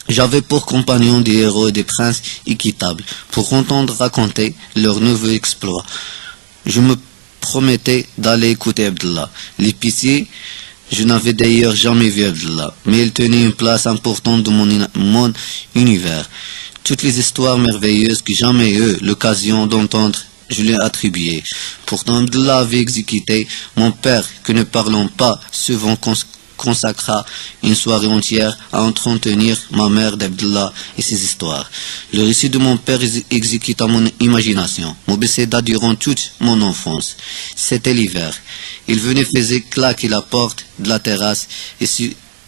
J'avais pour compagnons des héros et des princes équitables pour entendre raconter leurs nouveaux exploits. Je me promettais d'aller écouter Abdallah. L'épicier, je n'avais d'ailleurs jamais vu Abdallah, mais il tenait une place importante dans mon univers. Toutes les histoires merveilleuses que jamais eu l'occasion d'entendre, je l'ai attribué. Pourtant, Abdallah avait exécuté mon père, que ne parlons pas, souvent consacra une soirée entière à entretenir ma mère d'Abdallah et ses histoires. Le récit de mon père exécuta mon imagination, m'obséda durant toute mon enfance. C'était l'hiver. Il venait faisait claquer la porte de la terrasse et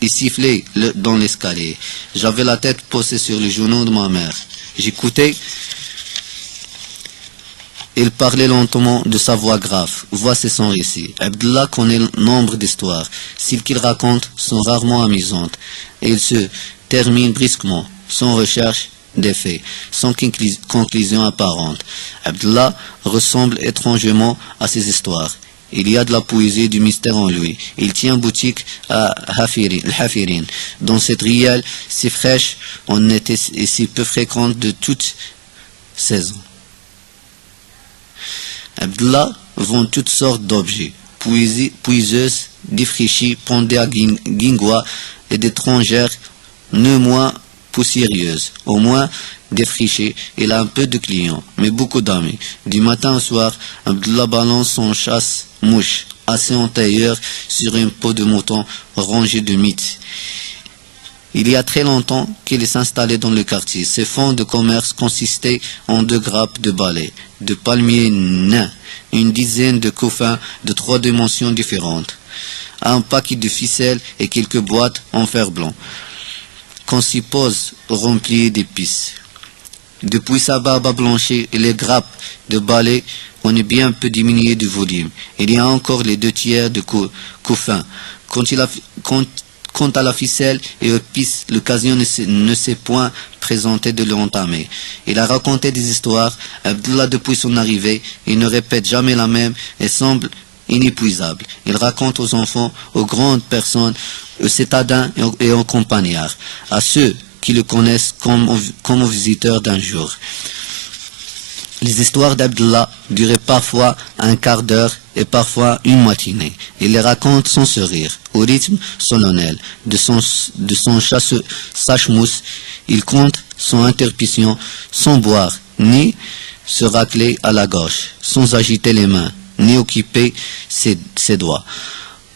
sifflait dans l'escalier. J'avais la tête posée sur le genou de ma mère. J'écoutais. Il parlait lentement de sa voix grave. Voici son récit. Abdallah connaît nombre d'histoires. Celles qu'il raconte sont rarement amusantes. Et il se termine brusquement, sans recherche d'effet, sans conclusion apparente. Abdallah ressemble étrangement à ses histoires. Il y a de la poésie et du mystère en lui. Il tient boutique à Hafirin. Dans cette rielle si fraîche, on était et si peu fréquente de toute saison. Abdallah vend toutes sortes d'objets, puiseuses, défrichées, pendées à guingois et d'étrangères, ne moins poussiéreuses, au moins défrichées. Il a un peu de clients, mais beaucoup d'amis. Du matin au soir, Abdallah balance son chasse-mouche, assis en tailleur sur une peau de mouton rangée de mythes. Il y a très longtemps qu'il s'installait dans le quartier. Ses fonds de commerce consistaient en 2 grappes de balais, de palmiers nains, une dizaine de couffins de 3 dimensions différentes, un paquet de ficelles et quelques boîtes en fer blanc, qu'on suppose remplies d'épices. Depuis sa barbe blanchie et les grappes de balais, on est bien peu diminué de volume. Il y a encore les 2 tiers de couffins. Quant à la ficelle et aux pistes, l'occasion ne s'est point présentée de l'entamer. Il a raconté des histoires. Abdallah, depuis son arrivée, il ne répète jamais la même et semble inépuisable. Il raconte aux enfants, aux grandes personnes, aux citadins et aux campagnards, à ceux qui le connaissent comme aux visiteurs d'un jour. Les histoires d'Abdallah duraient parfois un quart d'heure et parfois une matinée. Il les raconte sans sourire, au rythme solennel de son sache-mousse. Il compte son interruption sans boire, ni se racler à la gauche, sans agiter les mains, ni occuper ses doigts.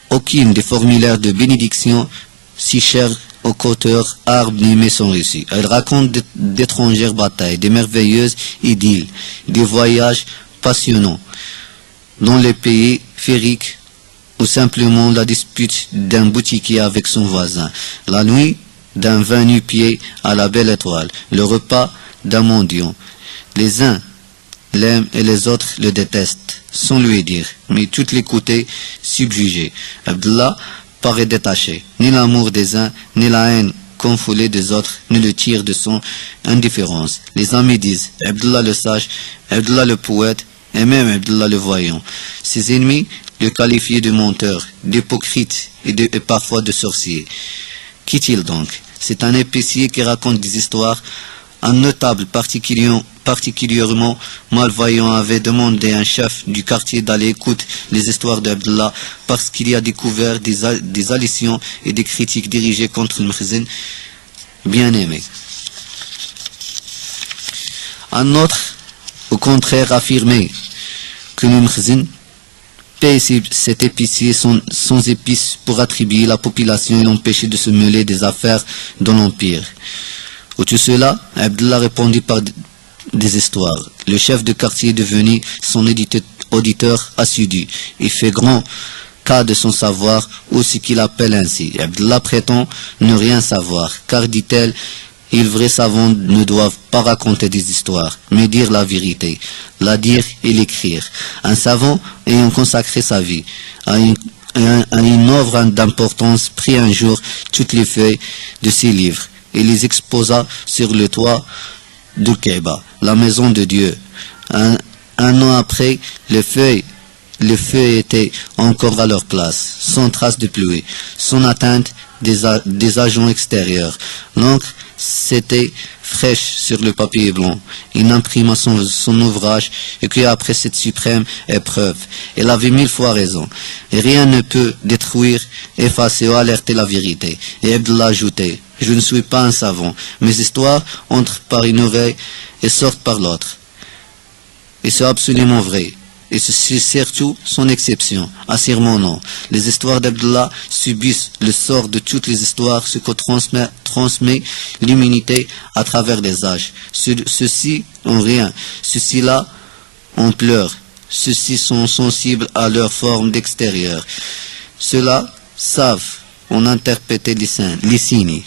Aucune des formulaires de bénédiction si chers au coteur arbre n'aimait son récit. Elle raconte d'étrangères batailles, des merveilleuses idylles, des voyages passionnants dans les pays féeriques ou simplement la dispute d'un boutiquier avec son voisin, la nuit d'un vin nu-pied à la belle étoile, le repas d'un mendiant. Les uns l'aiment et les autres le détestent, sans lui dire, mais toutes l'écoutaient subjugées. Abdullah paraît détaché, ni l'amour des uns, ni la haine confolée des autres ne le tirent de son indifférence. Les amis disent, Abdullah le sage, Abdullah le poète, et même Abdullah le voyant. Ses ennemis le qualifiaient de menteur, d'hypocrite et parfois de sorcier. Qu'est-il donc? C'est un épicier qui raconte des histoires. Un notable particulièrement malvoyant avait demandé à un chef du quartier d'aller écouter les histoires d'Abdullah parce qu'il y a découvert des allusions et des critiques dirigées contre le muezzin bien-aimé. Un autre, au contraire, affirmait que le muezzin paye cet épicier sans épices pour attribuer la population et l'empêcher de se mêler des affaires de l'Empire. Au tout cela, Abdullah répondit par des histoires. Le chef de quartier est devenu son auditeur assidu. Il fait grand cas de son savoir, ou ce qu'il appelle ainsi. Abdullah prétend ne rien savoir, car, dit-elle, les vrais savants ne doivent pas raconter des histoires, mais dire la vérité, la dire et l'écrire. Un savant ayant consacré sa vie à une œuvre d'importance prit un jour toutes les feuilles de ses livres et les exposa sur le toit du Kaaba, la maison de Dieu. Un an après, les feuilles étaient encore à leur place, sans trace de pluie, sans atteinte des agents extérieurs. L'encre s'était fraîche sur le papier blanc. Il imprima son ouvrage et que après cette suprême épreuve, elle avait 1000 fois raison. Et rien ne peut détruire, effacer ou alerter la vérité. Et Abdullah ajoutait, je ne suis pas un savant. Mes histoires entrent par une oreille et sortent par l'autre. Et c'est absolument vrai. Et c'est surtout son exception, assure mon nom. Les histoires d'Abdullah subissent le sort de toutes les histoires, ce que transmet l'humanité à travers les âges. Ceux-ci ont rien, ceux-ci-là ont pleure, ceux-ci sont sensibles à leur forme d'extérieur. Ceux-là savent en interpréter les signes.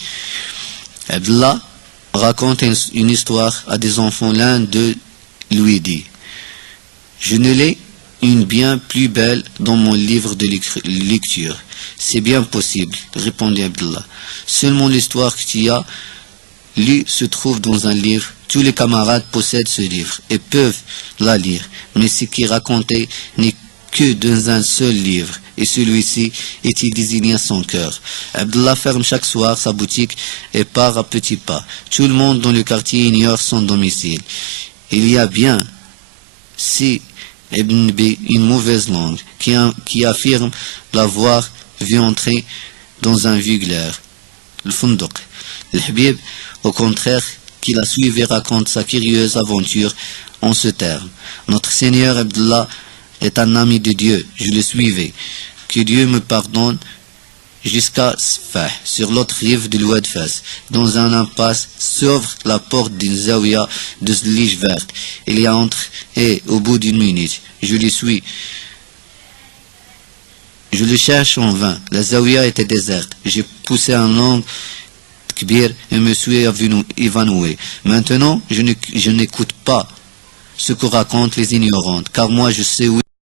Abdullah raconte une histoire à des enfants. L'un d'eux lui dit, je ne l'ai une bien plus belle dans mon livre de lecture. C'est bien possible, répondit Abdullah. Seulement l'histoire que tu as lue se trouve dans un livre. Tous les camarades possèdent ce livre et peuvent la lire. Mais ce qui est raconté n'est que dans un seul livre. Et celui-ci est désigné à son cœur. Abdullah ferme chaque soir sa boutique et part à petits pas. Tout le monde dans le quartier ignore son domicile. Il y a bien, si Ibn B, une mauvaise langue, qui affirme l'avoir vu entrer dans un vuglaire, le Funduq. Le Habib, au contraire, qui la suivi, raconte sa curieuse aventure en ce terme. Notre Seigneur Abdullah est un ami de Dieu, je le suivais. Que Dieu me pardonne, jusqu'à Sfah, sur l'autre rive de l'Oued Fès. Dans un impasse s'ouvre la porte d'une zaouia de lige verte. Il y entre et au bout d'une minute, je le suis. Je le cherche en vain. La zaouia était déserte. J'ai poussé un long kbir et me suis évanoui. Maintenant, je n'écoute pas ce que racontent les ignorantes, car moi je sais où